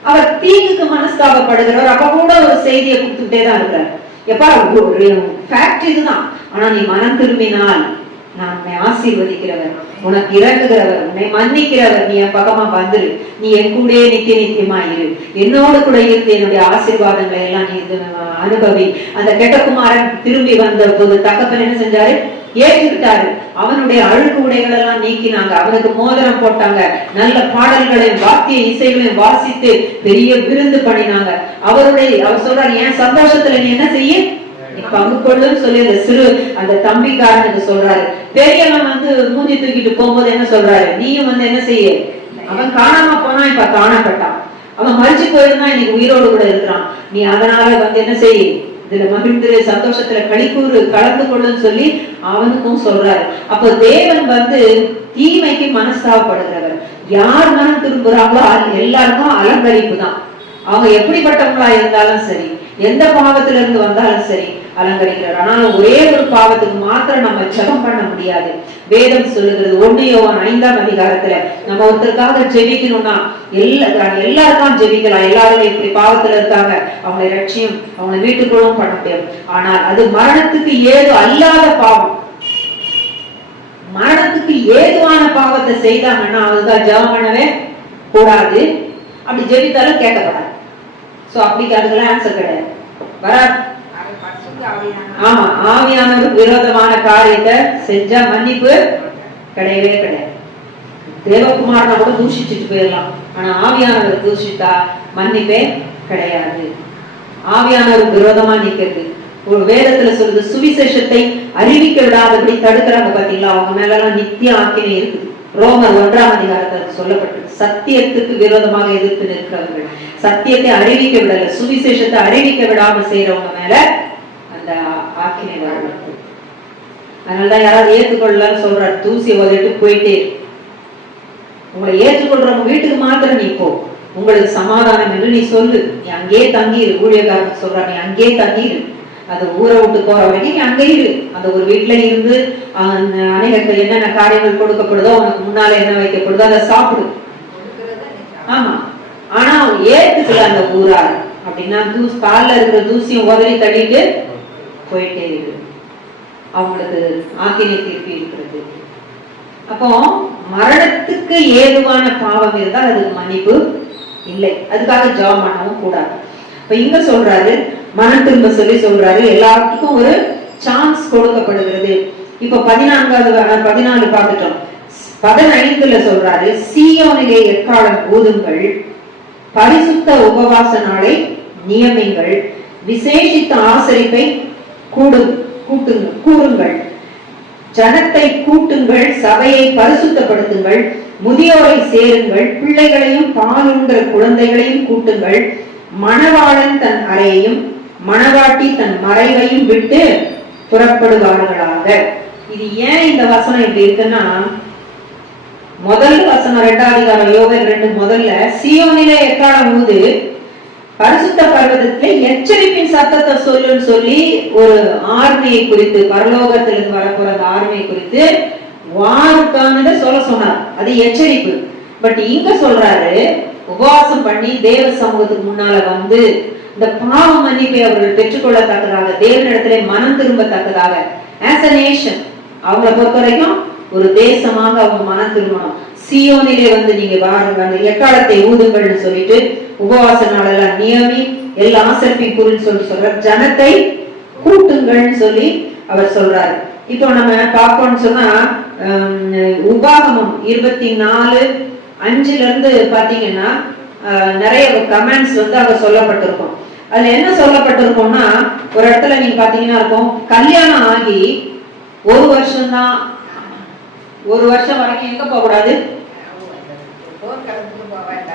அவர் தீங்குக்கு மனஸ்தாபப்படுகிறவர். அப்ப கூட ஒரு செய்தியை கொடுத்துட்டே தான் இருக்கிறார். எப்பா ஃபேக்ட் இதுதான், ஆனா நீ மனம் திரும்பினால் நான் உன்னை ஆசீர்வதிக்கிறவர், உனக்கு இறங்குகிறவர், உன்னை மன்னிக்கிறவர். நீ என் பக்கமா வந்துரு, நீ என் கூட நித்திய நித்தியமா இரு, என்னோடு கூட இருந்து என்னுடைய ஆசீர்வாதங்களை எல்லாம் நீ அனுபவி. அந்த கெட்டகுமாரன் திரும்பி வந்த போது தகப்பன் என்ன செஞ்சாரு? ஏற்றுக்கிட்டாரு. அவனுடைய அழுக்கு உடைகள் எல்லாம் நீக்கினாங்க, அவனுக்கு மோதிரம் போட்டாங்க, நல்ல பாடல்களையும் வாத்திய இசைகளையும் வாசித்து பெரிய விருந்து பண்ணினாங்க. அவர் சொல்றாரு, என் சந்தோஷத்துல நீ என்ன செய்ய, நீ பங்கு கொள்ளுன்னு சொல்லி அந்த சிறு அந்த தம்பிக்காரனுக்கு சொல்றாரு. பெரியவன் வந்து மூஞ்சி தூக்கிட்டு போகும்போது என்ன சொல்றாரு, நீயும் வந்து என்ன செய்ய, அவன் காணாம போனா இப்ப காணப்பட்டான், அவன் மறிச்சு போயிருந்தா இன்னைக்கு உயிரோடு கூட இருக்கிறான், நீ அதனால வந்து என்ன செய்ய, இதுல மகிழ்ந்து சந்தோஷத்துல களிக்கூறு கலந்து கொள்ளுன்னு சொல்லி அவனுக்கும் சொல்றாரு. அப்போ தேவன் வந்து தீமைக்கு மனஸ்தாபப்படுகிறவர். யார் மனம் திரும்புறாங்களோ எல்லாருக்கும் அலங்கரிப்பு தான். அவங்க எப்படிப்பட்டவங்களா இருந்தாலும் சரி, எந்த பாவத்துல இருந்து வந்தாலும் சரி அலங்கரிக்கிறார். ஆனாலும் ஒரே ஒரு பாவத்துக்கு மாத்திரம் நம்ம ஜெபம் பண்ண முடியாது. வேதம் சொல்லுகிறது 1 யோவான் 5ஆம் அதிகாரத்துல நம்ம ஒருத்தருக்காக ஜெபிக்கணும்னா எல்லாருக்கும் ஜெபிக்கலாம். எல்லாரும் இப்படி பாவத்துல இருக்காங்க, அவங்களை ரட்சியும், அவங்களை வீட்டுக்குள்ளும் பண்ண முடியும். ஆனால் அது மரணத்துக்கு ஏது அல்லாத பாவம், மரணத்துக்கு ஏதுவான பாவத்தை செய்தாங்கன்னா அதுதான் ஜெபம் பண்ணவே கூடாது. அப்படி ஜெபித்தாலும் கேட்கப்படாது. சோ அப்படி அதுக்கெல்லாம் ஆன்சர் கிடையாது, வராது. ஆமா, ஆவியானவருக்கு விரோதமான காரியத்தை செஞ்சா மன்னிப்பு கிடையவே கிடையாது. தேவகுமாரனை கூட தூஷிச்சுட்டு போயிடலாம், ஆனா ஆவியானவர் தூஷித்தா மன்னிப்பே கிடையாது. ஆவியானவருக்கு விரோதமா நிக்கிறது. ஒரு வேதத்துல சொல்லுது, சுவிசேஷத்தை அறிவிக்க விடாதபடி தடுக்கிறாங்க பாத்தீங்களா, அவங்க மேல எல்லாம் நித்திய ஆக்கினை இருக்குது. ரோமர் 1ஆம் அதிகாரத்தில் சொல்லப்பட்டது, சத்தியத்துக்கு விரோதமாக எதிர்த்து நிற்கிறவர்கள், சத்தியத்தை அறிவிக்க விடல, சுவிசேஷத்தை அறிவிக்க விடாம செய்யறவங்க மேல அந்த ஆக்கினை வரப்பட்டது. அதனாலதான் யாராவது ஏற்றுக்கொள்ளலன்னு சொல்றாரு, தூசி உதவிட்டு போயிட்டே. உங்களை ஏற்றுக்கொள்றவங்க வீட்டுக்கு மாத்திரம் நீ போ, உங்களுக்கு சமாதானம் என்று நீ சொல்லு, நீ அங்கேயே தங்கிரு. ஊழியக்காரன் சொல்றாங்க, நீ அங்கேயே தங்கிரு, அது ஊரை விட்டு போற வரைக்கும் நீ அங்கே இரு. அந்த ஒரு வீட்டுல இருந்து அநேக என்னென்ன காரியங்கள் கொடுக்கப்படுதோ, அவனுக்கு முன்னால என்ன வைக்கப்படுதோ அதை சாப்பிடு. ஆமா, ஆனா அவன் ஏத்துக்கல அந்த ஊரார் அப்படின்னா காலில் இருக்கிற தூசியும் உதறி தள்ளிட்டு போயிட்டே இருக்கு. அவங்களுக்கு ஆக்கினை தீர்ப்பு இருக்கிறது. அப்போ மரணத்துக்கு ஏதுவான பாவம் இருந்தால் அதுக்கு மன்னிப்பு இல்லை, அதுக்காக ஜெபம் பண்ணவும் கூடாது. இப்ப இங்க சொல்றாரு, மனம் திரும்ப சொல்லி சொல்றாரு, எல்லாத்துக்கும் ஒரு சான்ஸ் கொடுக்கப்படுகிறது. இப்ப 14 பார்த்துட்டோம். 15 சொல்றாரு, சீயோனிலே எக்காலம் ஊதுங்கள், பரிசுத்த உபவாச நாளை நியமிங்கள், விசேஷித்த ஆசரிப்பை கூறுங்கள், ஜனத்தை கூட்டுங்கள், சபையை பரிசுத்தப்படுத்துங்கள், முதியோரை சேருங்கள், பிள்ளைகளையும் பாலுண்கிற குழந்தைகளையும் கூட்டுங்கள், மணவாளன் தன் அறையையும் மணவாட்டி தன் மறைவையும் விட்டு புறப்படுவார்களாக. இது ஏன் இந்த வசனம் இப்படி இருக்குன்னா, முதல் வசனம் 2ஆம் அதிகாரம் யோவேல் 2 முதல்ல, சீயோனிலே எக்காலம் ஊது, பரிசுத்த பர்வதத்திலே எச்சரிப்பின் சத்தத்தை சொல்லுன்னு சொல்லி ஒரு ஆர்மியை குறித்து, பரலோகத்திலிருந்து வரப்போற அந்த ஆர்மியை குறித்து வாருக்கானதை சொல்ல சொன்னார். அது எச்சரிப்பு. பட் இங்க சொல்றாரு, உபவாசம் பண்ணி தேவ சமூகத்துக்கு முன்னால வந்து இந்த பாவ மன்னிப்பை அவர்கள் பெற்றுக்கொள்ளத்தக்கதாக, தேவனிடத்திலே மனம் திரும்பத்தக்கதாக, as a nation அவங்களை பொறுத்த வரைக்கும் ஒரு தேசமாக அவங்க மனம் திரும்பணும். சீயோனிலே வந்து நீங்க வாருங்க, அந்த எக்காலத்தை ஊதுங்கள்னு சொல்லிட்டு உபவாச நாளெல்லாம் நியமி, எல்லா ஆசரிப்பையும் குறின்னு சொல்ற, ஜனத்தை கூட்டுங்கள்னு சொல்லி அவர் சொல்றாரு. இப்போ நம்ம பார்ப்போம்னு சொன்னா உபாகமம் 24:5 பாத்தீங்கன்னா நிறைய கமெண்ட்ஸ் வந்து அங்க சொல்லப்பட்டிருக்கும். அதுல என்ன சொல்லப்பட்டிருக்கும்னா, ஒரு இடத்துல நீங்க பாத்தீங்கன்னா இருக்கும், கல்யாணம் ஆகி 1 வருஷம்தான் ஒரு வருஷம் வரைக்கும் எங்க போக கூடாது,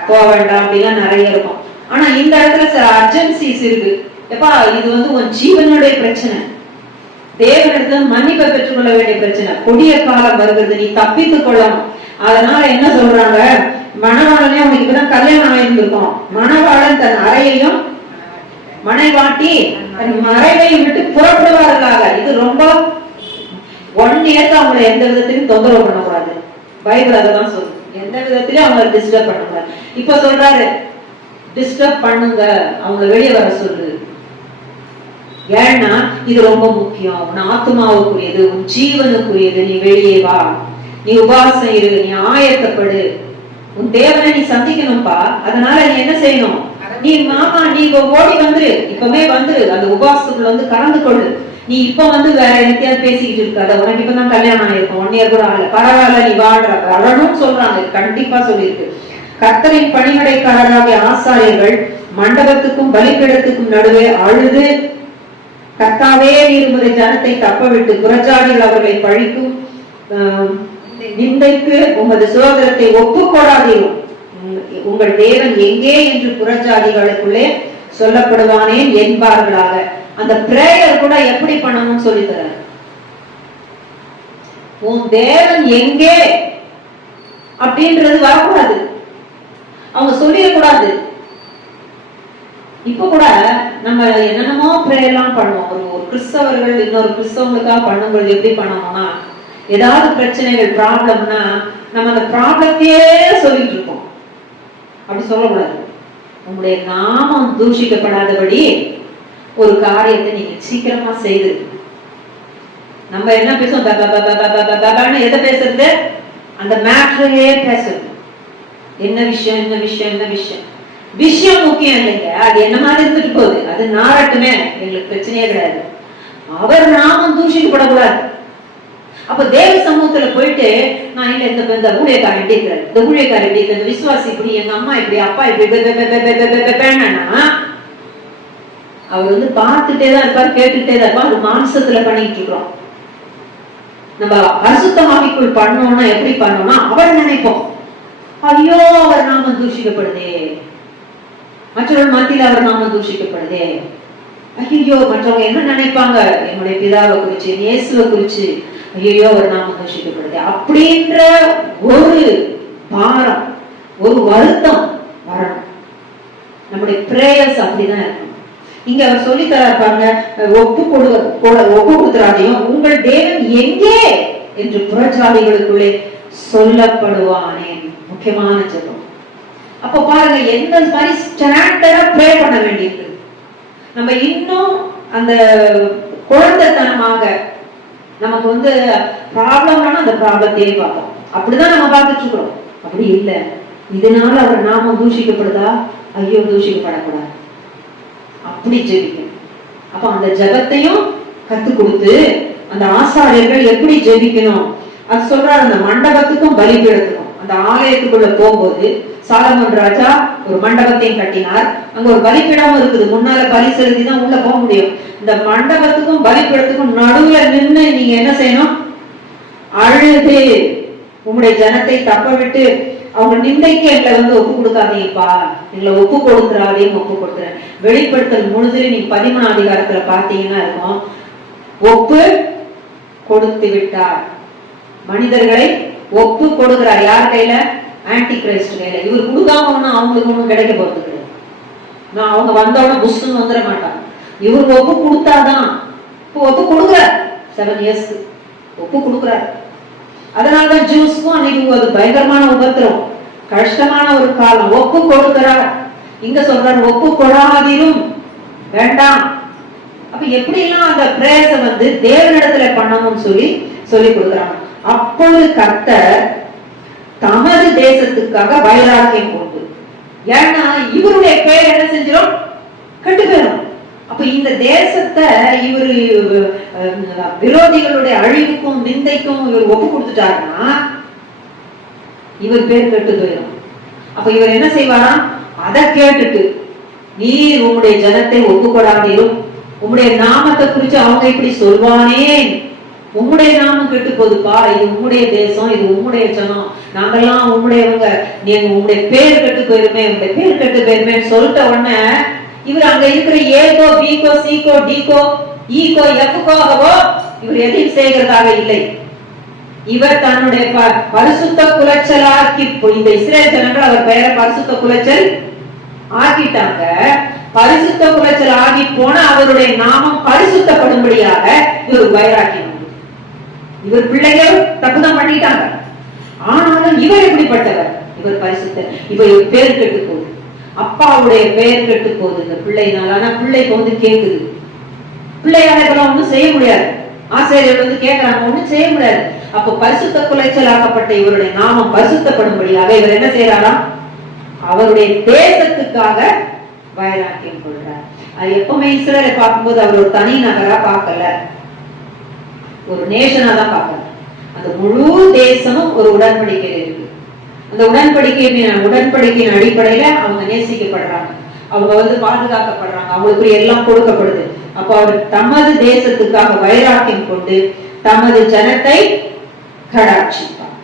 போக வேண்டாம் அப்படிலாம் நிறைய இருக்கும். ஆனா இந்த இடத்துல சில அர்ஜென்சிஸ் இருக்கு. எப்பா இது உன் ஜீவனுடைய பிரச்சனை, தேவனிடத்துல மன்னிப்பை பெற்றுக்கொள்ள வேண்டிய பிரச்சனை, கொடிய காலம் வருகிறது, நீ தப்பித்துக் கொள்ளணும். அதனால என்ன சொல்றாங்க, மணவாளனே உனக்கு இப்பதான் கல்யாணம் ஆயிருந்திருக்கும், மணவாளன் தன் அறையையும் மனைவாட்டி தன் மறைவையும் விட்டு புறப்படுவார்களாக. இது ரொம்ப 1 இயர்க்கு அவங்களை எந்த விதத்திலும் தொந்தரவு பண்ணக்கூடாது. பைபிள் அதெல்லாம் சொல்லுது, எந்த விதத்திலும் அவங்களை டிஸ்டர்ப் பண்ணக்கூடாது. இப்ப சொல்றாரு டிஸ்டர்ப் பண்ணுங்க, அவங்களை வெளியே வர சொல்லு. ஏன்னா இது ரொம்ப முக்கியம், உன் ஆத்மாவுக்குரியது, உன் ஜீவனுக்குரியது. நீ வெளியே வா, நீ உபாசம் இரு, நீ ஆயத்தப்படு, உன் தேவனை நீ சந்திக்கணும்பா. அதனால நீ என்ன செய்யணும், நீ நீ ஓடி வந்துரு, இப்பவே வந்துரு, அந்த உபாசத்துக்குள்ள கலந்து கொள்ளு. நீ இப்ப வேற என்னத்தையாவது பேசிக்கிட்டு இருக்காத, உனக்கு இப்பதான் கல்யாணம் ஆயிருக்கும், 1 இயர் கூட ஆகல, பரவாயில்ல நீ வரணும்னு சொல்றாங்க. கண்டிப்பா சொல்லியிருக்கு. கர்த்தரின் பணிமடைக்காரராகிய ஆசாரியர்கள் மண்டபத்துக்கும் பலிபீடத்துக்கும் நடுவே அழுது, கர்த்தாவே நீர் உமது ஜனத்தை தப்பவிட்டு புறஜாதிகள் அவர்களை பழிக்கும் நிந்தைக்கு உமது சுதந்திரத்தை ஒப்புக்கொடாதீரும், உங்கள் தேவன் எங்கே என்று புறஜாதிகளுக்குள்ளே சொல்லப்படுவானேன் என்பார்களாக. அந்த பிரேயர் கூட எப்படி பண்ணணும்னு சொல்லி தரார். உன் தேவன் எங்கே அப்படின்றது வரக்கூடாது, அவங்க சொல்லிடக்கூடாது. இப்ப கூட நம்ம என்னென்னமோ பிரேயர்லாம் பண்ணுவோம். ஒரு கிறிஸ்தவர்கள் இன்னொரு கிறிஸ்தவங்களுக்காக பண்ணும்போது எப்படி பண்ணுவோம்னா, ஏதாவது பிரச்சனைகள் ப்ராப்ளம்னா நம்ம அந்த ப்ராப்ளத்தையே சொல்லிட்டு இருக்கோம். அப்படி சொல்லக்கூடாது. உங்களுடைய நாமம் தூஷிக்கப்படாதபடி ஒரு காரியத்தை நீங்க சீக்கிரமா செய்து, நம்ம என்ன பேசுவோம், எதை பேசுறது, அந்த மேட்டரையே பேசுறது. என்ன விஷயம் என்ன விஷயம் என்ன விஷயம், விஷயம் முக்கியம் இல்லைங்க, அது என்ன மாதிரி இருந்துட்டு போகுது, அது நாரட்டுமே, எங்களுக்கு பிரச்சனையே கிடையாது. அவர் நாமம் தூஷிக்கப்படக்கூடாது. அப்ப தேவ சமூகத்துல போயிட்டு நான் இல்ல இந்த ஊழியக்காரன் எப்படி இருக்கிறார், இந்த ஊழியக்காரன் எப்படி இருக்கிற, இந்த விசுவாசி இப்படி, எங்க அம்மா இப்படி, அப்பா இப்படி, அவர் பார்த்துட்டே தான் இருப்பார், கேட்டுட்டே தான் இருப்பார். அது மாம்சத்துல பண்ணிட்டு இருக்கிறோம். நம்ம பரிசுத்தமாவிக்குள் பண்ணோம்னா எப்படி பண்ணோம்னா, அவர் நினைப்போம், ஐயோ அவர் நாமம் தூஷிக்கப்படுதே, மற்றவர்கள் மத்தியில் அவர் நாமம் தூஷிக்கப்படுதே, ஐயோ மற்றவங்க என்ன நினைப்பாங்க, என்னுடைய பிதாவை குறிச்சு இயேசுவை குறிச்சு, ஐயோ அவர் நாமம் தூஷிக்கப்படுதே அப்படின்ற ஒரு பாரம், ஒரு வருத்தம் வரணும். நம்முடைய பிரேயர்ஸ் அப்படிதான் இருக்கணும். இங்க அவர் சொல்லி தராங்க, ஒப்பு கொடுத்துறாதையும் உங்கள் தேவன் எங்கே என்று புறஜாதிகளுக்குள்ளே சொல்லப்படுவானேன். முக்கியமான ஜெபம். அப்ப பாருங்க எந்த மாதிரி ஸ்டாண்டர்டா ப்ரே பண்ண வேண்டியிருக்கு. நம்ம இன்னும் அந்த குழந்தைத்தனமாக நமக்கு ப்ராப்ளம்னா அந்த ப்ராப்ளத்தையே பார்ப்போம். அப்படிதான் நம்ம பார்த்துட்டு இருக்கிறோம். அப்படி இல்லை. இதனால அவர் நாம தூஷிக்கப்படுதா, ஐயோ தூஷிக்கப்படக்கூடாது, அப்படி ஜெபிக்கணும். அப்ப அந்த ஜெபத்தையும் கத்து கொடுத்து அந்த ஆசாரியர்கள் எப்படி ஜெபிக்கணும் அது சொல்றாரு. அந்த மண்டபத்துக்கும் பலிபீடத்துக்கும், அந்த ஆலயத்துக்குள்ள போகும்போது சாலமோன் ராஜா ஒரு மண்டபத்தையும் கட்டினார். அங்க ஒரு பலிபீடமும் இருக்குது, முன்னால பலி செலுத்தி தான் உள்ள போக முடியும். இந்த மண்டபத்துக்கும் பலிபீடத்துக்கும் நடுவுல நின்று நீங்க என்ன செய்யணும், அழுது உங்களுடைய ஜனத்தை தப்ப விட்டு, அவங்க நிந்தைக்கு எங்களை ஒப்பு கொடுக்காதீங்கப்பா, எங்களை ஒப்பு கொடுத்துறாதையும் ஒப்பு கொடுத்துறேன். வெளிப்படுத்தல் முழுதுல நீ 13ஆம் அதிகாரத்துல பாத்தீங்கன்னா இருக்கும், ஒப்பு கொடுத்து விட்டார், மனிதர்களை ஒப்பு கொடுக்கிறார். யார் கையில, ஆன்டி கிரைஸ்ட் கையில. இவர் கொடுக்காம அவங்களுக்கு ஒண்ணும் கிடைக்க போறது கிடையாது. நான் அவங்க வந்தவன புஷ்ன்னு வந்துட மாட்டாங்க. இவருக்கு ஒப்பு கொடுத்தாதான், இப்போ ஒப்பு கொடுக்குறார் 7 இயர்ஸ்க்கு ஒப்பு கொடுக்குறார். அதனாலதான் ஜூஸ்க்கும் அன்னைக்கு அது பயங்கரமான உபத்திரம், கஷ்டமான ஒரு காலம். ஒப்பு கொடுக்கிறார். இங்க சொல்றாரு ஒப்பு கொடாதிரும், வேண்டாம். அப்ப எப்படி எல்லாம் அந்த பிரேயர்ஸை தேவனிடத்துல பண்ணணும்னு சொல்லி கொடுக்குறாங்க. அப்பொழுது கர்த்தர் தமது தேசத்துக்காக வைராக்கியம் கொண்டு, ஏன்னா இவருடைய பேர் என்ன செஞ்சிடும், கெட்டு போயிடும். அப்ப இந்த தேசத்தை இவரு விரோதிகளுடைய அழிவுக்கும் நிந்தைக்கும் இவர் ஒப்பு கொடுத்துட்டாருன்னா இவர் பேர் கெட்டு போயிடும். அப்ப இவர் என்ன செய்வாரா, அதை கேட்டுட்டு நீர் உங்களுடைய ஜனத்தை ஒப்புக்கொடாதீரும், உங்களுடைய நாமத்தை குறிச்சு அவங்க இப்படி சொல்வானேன் உம்முடைய நாமம் கெட்டு போகுதுப்பா, இது உம்முடைய தேசம், இது உம்முடைய ஜனம், நாங்கெல்லாம் உம்முடையவங்க, நீங்க உங்களுடைய பேர் கெட்டு போயிருமே, உங்களுடைய பேர் கெட்டு போயிருமே சொல்லிட்ட உடனே இவர் அங்க இருக்கிற ஏகோ பிகோ சிகோ டிகோ ஈகோ எஃப்கோவோ இவர் எதையும் செய்கிறதாக இல்லை. இவர் தன்னுடைய பரிசுத்த குலைச்சலாக்கி, இந்த இஸ்ரேல் ஜனங்கள் அவர் பெயரை பரிசுத்த குலைச்சல் ஆக்கிட்டாங்க. பரிசுத்த குலைச்சல் ஆகி போன அவருடைய நாமம் பரிசுத்தப்படும்படியாக இவர் வைராக்கியம். இவர் பிள்ளைகள் தப்புதான் பண்ணிட்டாங்க, ஆனாலும் இவர் எப்படிப்பட்டவர்? இவர் பரிசுத்தர். இவர் பேர் கெட்டு போகுது, அப்பாவுடைய பெயர் கெட்டு போகுது இந்த பிள்ளைனால. ஆனா பிள்ளைக்கு வந்து கேக்குது, பிள்ளையால ஒண்ணும் செய்ய முடியாது. ஆசிரியர் வந்து கேட்கிறாங்க, ஒண்ணும் செய்ய முடியாது. அப்ப பரிசுத்த குலைச்சல் ஆக்கப்பட்ட இவருடைய நாமம் பரிசுத்தப்படும்படியாக இவர் என்ன செய்யறாராம்? அவருடைய தேசத்துக்காக வைராக்கியம் கொள்றார். அது எப்பவுமே இஸ்ரேலை பார்க்கும்போது அவர் ஒரு தனி நகரா பார்க்கல, ஒரு நேஷனா தான் பார்க்கல. அந்த முழு தேசமும் ஒரு உடன்படிக்கை இருக்கு. அந்த உடன்படிக்கையின் அடிப்படையில அவங்க நேசிக்கப்படுறாங்க, அவங்க வந்து பாதுகாக்கப்படுறாங்க, அவங்களுக்கு எல்லாம் கொடுக்கப்படுது. அப்ப அவர் தமது தேசத்துக்காக வைராக்கியம் கொண்டு தமது ஜனத்தை கடாட்சிப்பார்,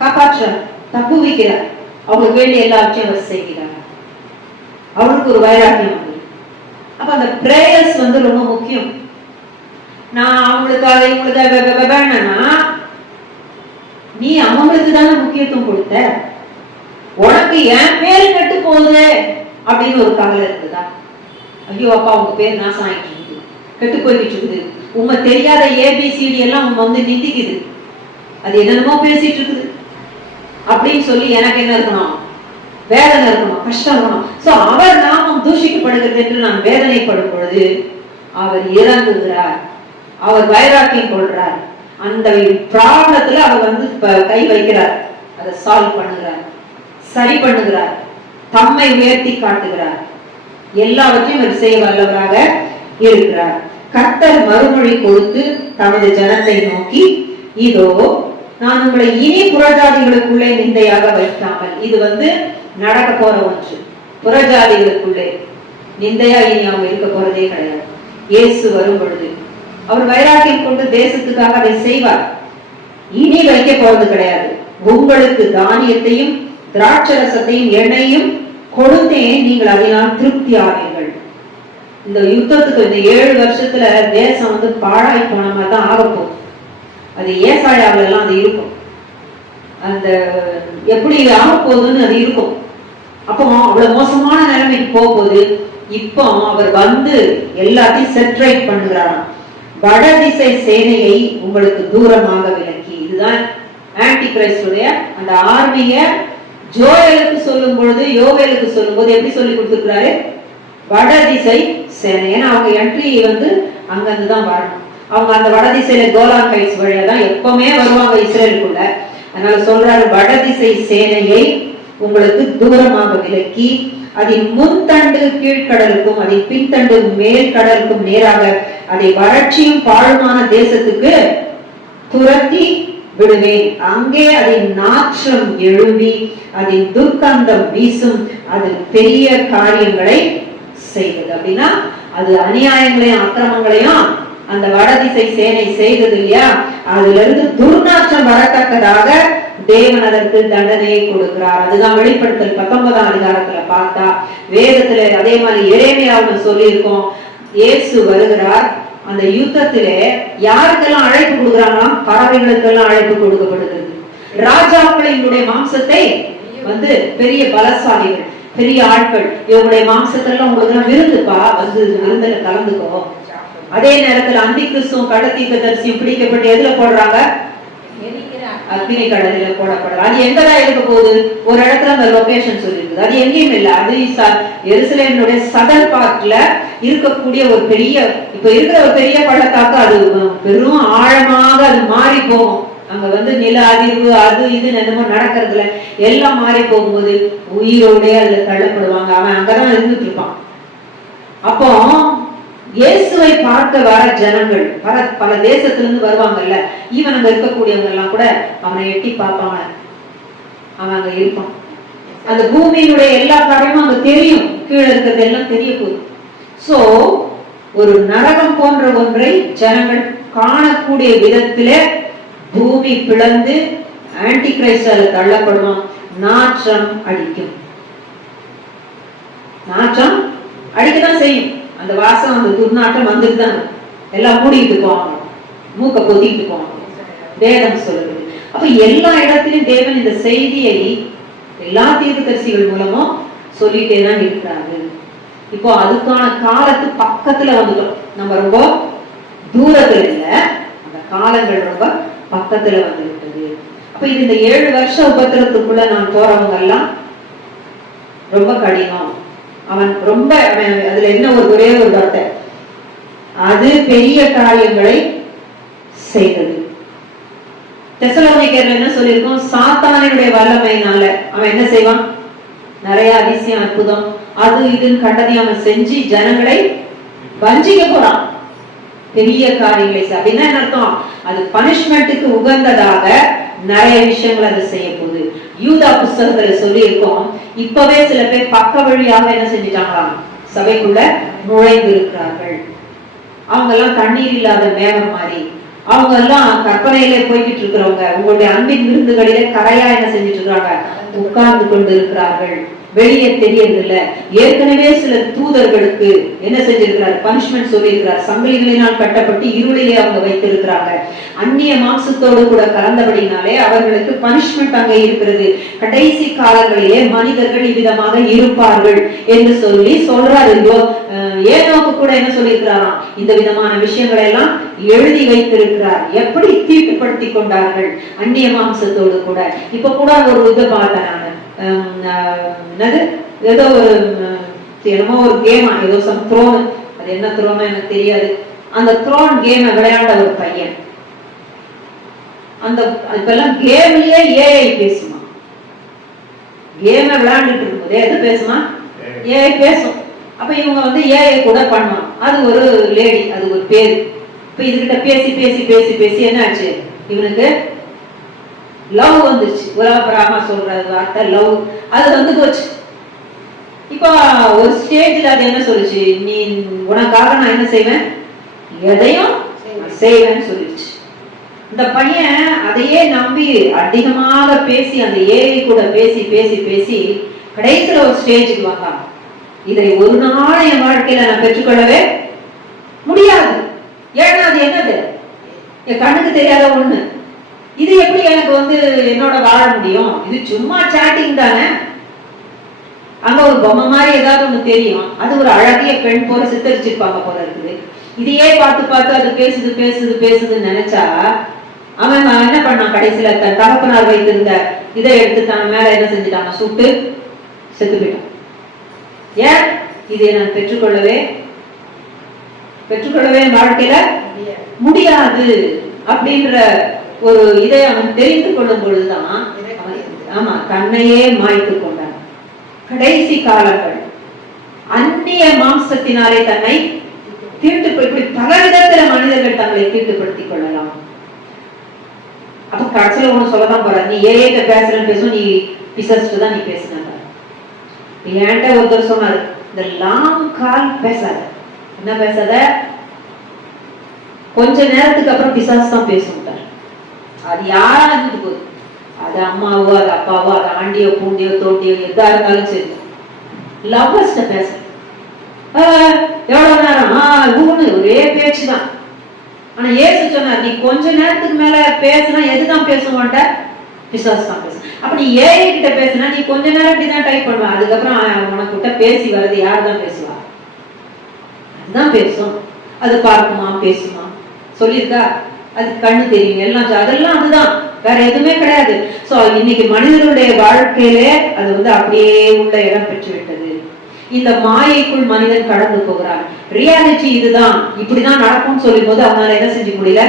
காப்பாற்றுறார், தப்புவிக்கிறார், அவங்களுக்கு வேண்டிய எல்லாத்தையும் அவர் செய்கிறார். அவருக்கு ஒரு வைராக்கியம் வந்து. அப்ப அந்த பிரேயர்ஸ் வந்து ரொம்ப முக்கியம். நான் அவங்களுக்காக இவங்களுக்காக வேணும்னா நீ அவங்களுக்கு தானே முக்கியத்துவம் கொடுத்த, உனக்கு என் பேர் கெட்டு போகுது அப்படின்னு ஒரு கவலை இருக்குதா? ஐயோ அப்பா உங்க பேர் நாசம் ஆயிட்டு இருக்குது, கெட்டு போய்கிட்டு இருக்குது, உங்க தெரியாத ஏபிசிடி எல்லாம் உங்க வந்து நிந்திக்குது, அது என்னென்னமோ பேசிட்டு இருக்குது அப்படின்னு சொல்லி எனக்கு என்ன இருக்கணும்? வேதனை இருக்கணும், கஷ்டம் இருக்கணும். சோ அவர் நாமம் தூஷிக்கப்படுகிறது என்று நான் வேதனைப்படும் பொழுது அவர் இறங்குகிறார், அவர் வைராக்கியம் கொள்றார். அந்த ப்ராப்ளத்துல அவர் வந்து கை வைக்கிறார், அதை சால்வ் பண்ணுகிறார், சரி பண்ணுகிறார், தம்மை உயர்த்தி காட்டுகிறார், எல்லாவற்றையும் அவர் செய்ய வல்லவராக இருக்கிறார். கர்த்தர் மறுமொழி கொடுத்து தமது ஜனத்தை நோக்கி, இதோ நான் உங்களை இனி புறஜாதிகளுக்குள்ளே நிந்தையாக வைக்காமல், இது வந்து நடக்க போற ஒன்று, புறஜாதிகளுக்குள்ளே நிந்தையா இனி அவங்க இருக்க போறதே கிடையாது. இயேசு வரும் பொழுது அவர் வைராக்கியம் கொண்டு தேசத்துக்காக அதை செய்வார். இனி வைக்க போறது கிடையாது. உங்களுக்கு தானியத்தையும் திராட்சரசத்தையும் எண்ணெயும் கொடுத்தேன், நீங்கள் அதனால் திருப்தி ஆவீர்கள். இந்த யுத்தத்துக்கு இந்த 7 வருஷத்துல தேசம் வந்து பாழாய் போன மாதிரி தான் ஆக போகுது. அது ஏசாயாவுல எல்லாம் அது இருக்கும், அந்த எப்படி ஆக போகுதுன்னு அது இருக்கும். அப்போ அவ்வளவு மோசமான நிலைமைக்கு போகுது. இப்போ அவர் வந்து எல்லாத்தையும் செட்ரைட் பண்ணுகிறாராம். வடதிசை சேனையை உங்களுக்கு தூரமாக விலக்கி, இதுதான் ஆன்டி கிரைஸ்டுடைய அந்த ஆர்மிய ஜோயலுக்கு சொல்லும் பொழுது, யோவேலுக்கு சொல்லும் போது எப்படி சொல்லி கொடுத்திருக்கிறாரு? வடதிசை சேனை. ஏன்னா அவங்க என்ட்ரி வந்து அங்கிருந்து தான் வரணும். அவங்க அந்த வடதிசையில கோலான் ஹைட்ஸ் வழியா தான் எப்பவுமே வருவாங்க இஸ்ரேலுக்குள்ள. அதனால சொல்றாரு, வடதிசை சேனையை உங்களுக்கு தூரமாக விலக்கி அதன் முன்தண்டு கீழ்கடலுக்கும் அதன் பின்தண்டு மேல் கடலுக்கும் நேராக அதை வறட்சியும் பாழுமான தேசத்துக்கு துரத்தி விடுவேன். அங்கே அதன் நாற்றம் எழும்பி அதன் துர்க்கந்தம் வீசும், அது பெரிய காரியங்களை செய்வது. அப்படின்னா அது அநியாயங்களையும் அக்கிரமங்களையும் அந்த வடதிசை சேனை செய்தது இல்லையா, அதுல இருந்து துர்நாற்றம் வரத்தக்கதாக தேவன் அதற்கு தண்டனையை கொடுக்கிறார். அதுதான் வெளிப்படுத்தல் 19ஆம் அதிகாரத்துல பார்த்தா வேதத்துல அதே மாதிரி எரேமியாவுல சொல்லி இருக்கோம். இயேசு வருகிறார். அந்த யுத்தத்திலே யாருக்கெல்லாம் அழைப்பு கொடுக்குறாங்களாம்? பறவைகளுக்கெல்லாம் அழைப்பு கொடுக்கப்படுகிறது. ராஜாக்களினுடைய மாம்சத்தை வந்து பெரிய பலசாலிகள், பெரிய ஆட்கள், இவங்களுடைய மாம்சத்தெல்லாம் உங்களுக்கு விருந்துப்பா, வந்து விருந்துல கலந்துக்கோ. அதே நேரத்துல அந்தி கிறிஸ்துவும் கடத்தீர்க்கதரிசியும் பிடிக்கப்பட்டு எதுல போடுறாங்க? அக்னி கடலில போடப்படுறது. அது எங்கதான் இருக்க போகுது? ஒரு இடத்துல அந்த லொகேஷன் சொல்லிருக்குது, அது எங்கேயும் இல்லை. அது எருசலேமுடைய சதர் பார்ட்ல இருக்கக்கூடிய ஒரு பெரிய, இப்ப இருக்கிற ஒரு பெரிய பள்ளத்தாக்கு, அது பெரும் ஆழமாக அது மாறி போகும். அங்க வந்து நில அதிர்வு அது இது என்னமோ நடக்கிறதுல எல்லாம் மாறி போகும்போது உயிரோடே அதுல தள்ளப்படுவாங்க. அவன் அங்கதான் இருந்துட்டு இருப்பான். அப்போ இயேசுவை பார்க்க வர ஜனங்கள் பல தேசத்திலிருந்து வருவாங்கல்ல, ஈவன் அங்க இருக்கக்கூடியவங்க எல்லாம் கூட அவனை எட்டி பார்ப்பாங்க, அவன் அங்க இருப்பான். அந்த பூமியினுடைய எல்லா காரியமும் அங்க தெரியும், கீழே இருக்கிறது எல்லாம் தெரிய போகுது. சோ ஒரு நரகம் போன்ற ஒன்றை ஜனங்கள் காணக்கூடிய விதத்திலே பூமி பிளந்து ஆன்டி கிரைஸ்டால தள்ளப்படுவோம். நாற்றம் அடிக்கும். நாற்றம் அடிக்கதான் செய்யும். அந்த வாசம், அந்த துர்நாற்றம் வந்துட்டு தான் எல்லாம் மூடிட்டு போவாங்க, மூக்க பொத்திட்டு போவாங்க. வேதம் சொல்லுது. அப்ப எல்லா இடத்திலும் தேவன் இந்த செய்தியை எல்லா தீர்க்கதரிசிகள் மூலமும் சொல்லிட்டே தான் இருக்கிறாங்க. இப்போ அதுக்கான காலத்து பக்கத்துல வந்துட்டோம். நம்ம ரொம்ப தூரத்துல இல்ல, அந்த காலங்கள் ரொம்ப பக்கத்துல வந்து விட்டது. அப்ப இது இந்த 7 வருஷ உபத்திரத்துக்குள்ள நான் போறவங்க எல்லாம் ரொம்ப கடினம். அவன் ரொம்ப, அதுல என்ன ஒரே ஒரு வார்த்தை, அது பெரிய காரியங்களை செய்தது. தெசலோனிக்கேயர்ல என்ன சொல்லியிருக்கோம், சாத்தானினுடைய வல்லமையினால அவன் என்ன செய்வான், நிறைய அதிசயம் அற்புதம் அது இதுன்னு கண்டதை அவன் செஞ்சு ஜனங்களை வஞ்சிக்க போறான். பெரிய காரியங்களை அப்படின்னா என்ன அர்த்தம், அது பனிஷ்மெண்ட்டுக்கு உகந்ததாக நிறைய விஷயங்கள் அதை செய்ய போகுது. யூதா புஸ்தகத்துல சொல்லி இருக்கோம், இப்பவே சில பேர் பக்க வழியாக என்ன செஞ்சிட்டாங்களாம், சபைக்குள்ள நுழைந்து இருக்கிறார்கள். அவங்க எல்லாம் தண்ணீர் இல்லாத மேகம் மாதிரி, அவங்க எல்லாம் கற்பனையிலே போய்கிட்டு இருக்கிறவங்க, உங்களுடைய அன்பின் விருந்துகளிலே கரையா என்ன செஞ்சிட்டு இருக்காங்க, உட்கார்ந்து கொண்டு இருக்கிறார்கள். வெளியே தெரியறதில்ல. ஏற்கனவே சில தூதர்களுக்கு என்ன செஞ்சிருக்கிறார், பனிஷ்மெண்ட் சொல்லி இருக்கிறார். சங்கிலிகளினால் கட்டப்பட்டு இருளிலே அவங்க வைத்திருக்கிறாங்க. அந்நிய மாம்சத்தோடு கூட கலந்தபடினாலே அவர்களுக்கு பனிஷ்மெண்ட் அங்கே இருக்கிறது. கடைசி காலங்களிலே மனிதர்கள் இவ்விதமாக இருப்பார்கள் என்று சொல்லி சொல்றாரு. ஏனோக்கு கூட என்ன சொல்லியிருக்கிறாராம், இந்த விதமான விஷயங்களை எல்லாம் எழுதி வைத்திருக்கிறார். எப்படி தீட்டுப்படுத்தி கொண்டார்கள் அந்நிய மாம்சத்தோடு கூட. இப்ப கூட ஒரு இதை பார்த்தேன் நான், ஏதோ ஒரு என்னமோ ஒரு கேம், ஏதோ சம் த்ரோன், அது என்ன த்ரோன் எனக்கு தெரியாது. அந்த த்ரோன் கேமை விளையாண்ட ஒரு பையன், அந்த இப்பெல்லாம் கேம்லயே ஏஐ பேசுமா. கேமை விளையாண்டுட்டு இருக்கும்போது எது பேசுமா, ஏஐ பேசும். அப்ப இவங்க வந்து ஏஐ கூட பண்ணுவாங்க. அது ஒரு லேடி, அது ஒரு பேரு. இப்ப இதுகிட்ட பேசி பேசி பேசி பேசி என்ன ஆச்சு, இவனுக்கு லவ் வந்துருச்சு. உலகப்பராம சொல்ற வார்த்தை லவ், அது வந்து போச்சு. இப்போ ஒரு ஸ்டேஜ்ல அது என்ன சொல்லுச்சு, நீ உனக்காக நான் என்ன செய்வேன், எதையும் செய்வேன்னு சொல்லிடுச்சு. இந்த பையன் அதையே நம்பி அதிகமாக பேசி அந்த ஏஐ கூட பேசி பேசி பேசி கடைசியில ஒரு ஸ்டேஜுக்கு வந்தான். இதை ஒரு நாள் என் வாழ்க்கையில நான் பெற்றுக்கொள்ளவே முடியாது. ஏன்னா அது என்னது, என் கண்ணுக்கு தெரியாத ஒண்ணு. இது எப்படி எனக்கு வந்து என்னோட வாழ முடியும், இது சும்மா சாட்டிங் தானே. அங்க ஒரு பொம்மை மாதிரி ஏதாவது ஒண்ணு தெரியும், அது ஒரு அழகிய பெண் போல சித்தரிச்சிருப்பாங்க போல இருக்குது. இதையே பார்த்து பார்த்து அது பேசுது பேசுது பேசுதுன்னு நினைச்சா அவன் என்ன பண்ணான், கடைசியில தன் தகப்பனார் வைத்திருந்த இதை எடுத்து தன் மேல என்ன செஞ்சுட்டாங்க, சுட்டு செத்து போயிட்டான். ஏன், இதை நான் பெற்றுக்கொள்ளவே வாழ்க்கையில முடியாது அப்படின்ற ஒரு இதை அவன் தெரிந்து கொள்ளும் பொழுதுதான் ஆமா தன்னையே மாய்த்து கொண்டான். கடைசி காலங்கள் அந்நிய மாம்சத்தினாலே தன்னை தீட்டு, இப்படி பல விதத்துல மனிதர்கள் தங்களை தீட்டுப்படுத்திக் கொள்ளலாம். அப்ப கடைசியில ஒண்ணு சொல்லதான் போற, நீ ஏஏட்ட பேசுறன்னு பேசும், நீ பிசாசுட்டு தான் நீ பேசின. என்கிட்ட ஒருத்தர் சொன்னாரு, இந்த லாங் கால் பேசாத. என்ன பேசாத, கொஞ்ச நேரத்துக்கு அப்புறம் பிசாசு தான் பேசுட்டார். அது யாரா இருந்துட்டு போகுது, அது அம்மாவோ அது அப்பாவோ அது ஆண்டியோ பூண்டியோ தோண்டியோ எதா இருந்தாலும் சரி, லவ்வர்ஸ்ட பேச எவ்வளவு நேரம் ஒரே பேச்சுதான். ஆனா ஏசு சொன்னார், நீ கொஞ்ச நேரத்துக்கு மேல பேசுனா எதுதான் பேசுவான்ட்ட, பிசாசு தான் பேச. அப்ப நீ ஏஐ கிட்ட பேசினா நீ கொஞ்ச நேரம் இப்படிதான் டைப் பண்ணுவ, அதுக்கப்புறம் உனக்கிட்ட பேசி வர்றது யார் தான் பேசுவா, அதுதான் பேசும். அது பார்க்குமா பேசுமா சொல்லியிருக்கா, அது கண்ணு தெரியும் எல்லாம், அதெல்லாம் அதுதான், வேற எதுவுமே கிடையாது. சோ இன்னைக்கு மனிதனுடைய வாழ்க்கையிலே அது வந்து அப்படியே உள்ள இடம் பெற்று விட்டது. இந்த மாயைக்குள் மனிதன் கடந்து போகிறான். ரியாலிட்டி இதுதான், இப்படிதான் நடக்கும்னு சொல்லும் போது அவனால என்ன செஞ்சு முடியல,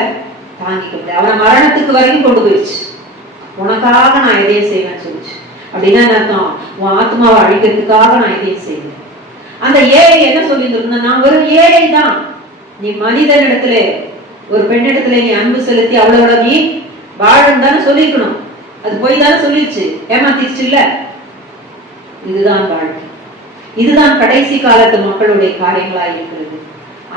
தாங்கிக்க முடியல. அவனை மரணத்துக்கு வரைக்கும் கொண்டு போயிடுச்சு. உனக்காக நான் எதையும் செய்வேன்னு சொல்லிச்சு. அப்படின்னா என்ன அர்த்தம், உன் ஆத்மாவை அழிக்கிறதுக்காக நான் எதையும் செய்வேன். அந்த ஏஐ என்ன சொல்லிட்டு, நான் ஒரு ஏஐ தான். நீ மனிதனிடத்துல ஒரு பெண்ணிடத்துல நீ அன்பு செலுத்தி அவளோட நீ வாழும் தானே சொல்லிருக்கணும். அது போய் தானே சொல்லிடுச்சு, ஏமாத்திடுச்சு இல்ல. இதுதான் வாழ்க்கை, இதுதான் கடைசி காலத்து மக்களுடைய காரியங்களா இருக்கிறது.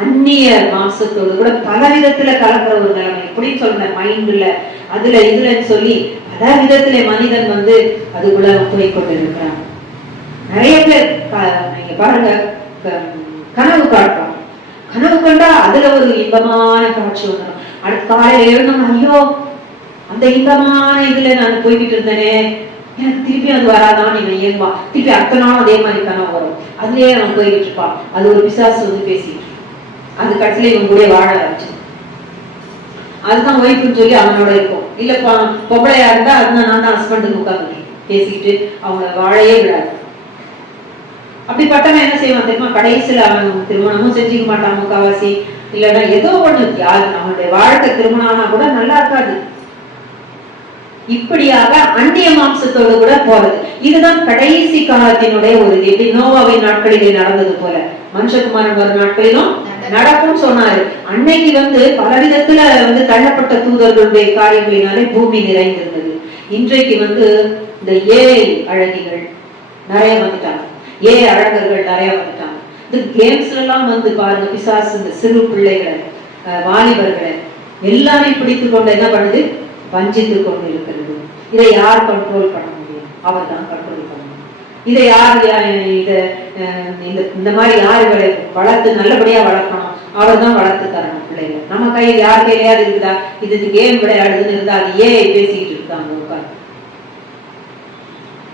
அந்நிய மாம்சத்தோடு கூட பல விதத்துல கலக்கிற ஒரு நிலைமை. எப்படின்னு சொல்ற மைண்ட்ல அதுல இதுலன்னு சொல்லி பல விதத்துல மனிதன் வந்து அதுக்குள்ள போய் கொண்டிருக்கிறான். நிறைய பேர் நீங்க பாருங்க, கனவு காட்டுறான். கனவு கண்டா அதுல ஒரு இன்பமான காட்சி வந்துடும். அடுத்த காலையில எழுந்தோம், ஐயோ அந்த இன்பமான இதுல நான் போய்கிட்டு இருந்தேனே, எனக்கு திருப்பி அது வராதான் இவன் ஏன்பா, திருப்பி அடுத்த நாளும் அதே மாதிரி கனவு வரும். அதுலயே அவன் போய்கிட்டு இருப்பான். அது ஒரு பிசாசு வந்து பேசிட்டு அது கடைசியில இவன் கூட வாழ ஆரம்பிச்சு. அதுதான் ஒய்ஃப்னு சொல்லி அவனோட இருக்கும். இல்ல பொம்பளையா இருந்தா அதுதான் நான் தான் ஹஸ்பண்டுக்கு உட்காந்து பேசிக்கிட்டு அவங்கள வாழையே விடாது. அப்படிப்பட்டவன் என்ன செய்வான் தெரியுமா, கடைசியில அவன் திருமணமும் செஞ்சுக்க மாட்டான் முக்காவாசி. இல்லைன்னா ஏதோ ஒண்ணு யாரு அவனுடைய வாழ்க்கை திருமணம் ஆனா கூட நல்லா இருக்காது. இப்படியாக அந்நிய மாம்சத்தோடு கூட போறது. இதுதான் கடைசி காலத்தினுடைய ஒரு எப்படி நோவாவின் நாட்களிலே நடந்தது போல மனுஷகுமாரன் வரும் நாட்களிலும் நடக்கும் சொன்னாரு. அன்னைக்கு வந்து பலவிதத்துல வந்து தள்ளப்பட்ட தூதர்களுடைய காரியங்களினாலே பூமி நிறைந்திருந்தது. இன்றைக்கு வந்து இந்த ஏஐ அழகிகள் நிறைய வந்துட்டாங்க, ஏஐ அழகர்கள் நிறைய வந்துட்டாங்க. இந்த கேம்ஸ்ல எல்லாம் வந்து பாருங்க, பிசாசு இந்த சிறு பிள்ளைகளை வாலிபர்களை எல்லாரையும் பிடித்து கொண்டு என்ன பண்ணுது, வஞ்சித்து கொண்டு இருக்கிறது. இதை யார் கண்ட்ரோல் பண்ண முடியும்? அவர் தான் கண்ட்ரோல் பண்ணணும். இதை யார் இந்த மாதிரி யார் வளர்த்து நல்லபடியா வளர்க்கணும்? அவர் தான் வளர்த்து தரணும் பிள்ளைகளை. நம்ம கையில் யார் கையிலையாவது இருக்குதா? இது கேம் விளையாடுதுன்னு இருந்தா அது ஏன் பேசிக்கிட்டு இருக்காங்க உட்கார்ந்து.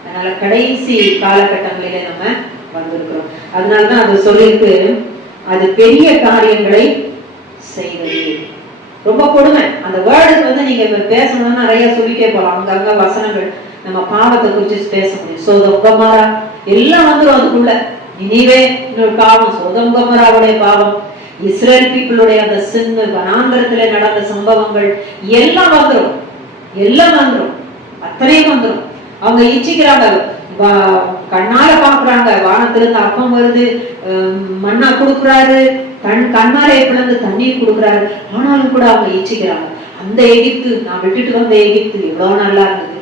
அதனால கடைசி காலகட்டங்களிலே நம்ம வந்திருக்கிறோம். அதனாலதான் அது சொல்லிட்டு அது பெரிய காரியங்களை செய்வது. ரொம்ப கொடுமை. அந்த வேர்டுக்கு வந்து நீங்க பேசணும்னா நிறைய சொல்லிட்டே போலாம். அங்கங்க வசனங்கள் நம்ம பாவத்தை குறிச்சு பேச முடியும். சோதம் கொமோரா எல்லாம் வந்துடும் அதுக்குள்ள. நினிவே பாவம், சோதம் கொமோராவுடைய பாவம், இஸ்ரேல் பீப்புளுடைய அந்த சின்னு வனாந்தரத்துல நடந்த சம்பவங்கள் எல்லாம் வந்துடும். எல்லாம் வந்துடும், அத்தனையும் வந்துடும். அவங்க இச்சிக்கிறாங்க, கண்ணால பாக்குறாங்க, வானத்திலிருந்து அப்பம் வருது, மண்ணா கொடுக்குறாரு, கண்ணாலே பிளந்து தண்ணீர் கொடுக்குறாரு. ஆனாலும் கூட அவங்க இச்சிக்கிறாங்க. அந்த எகிப்து, நான் விட்டுட்டு வந்த எகிப்து எவ்வளவு நல்லா இருந்தது.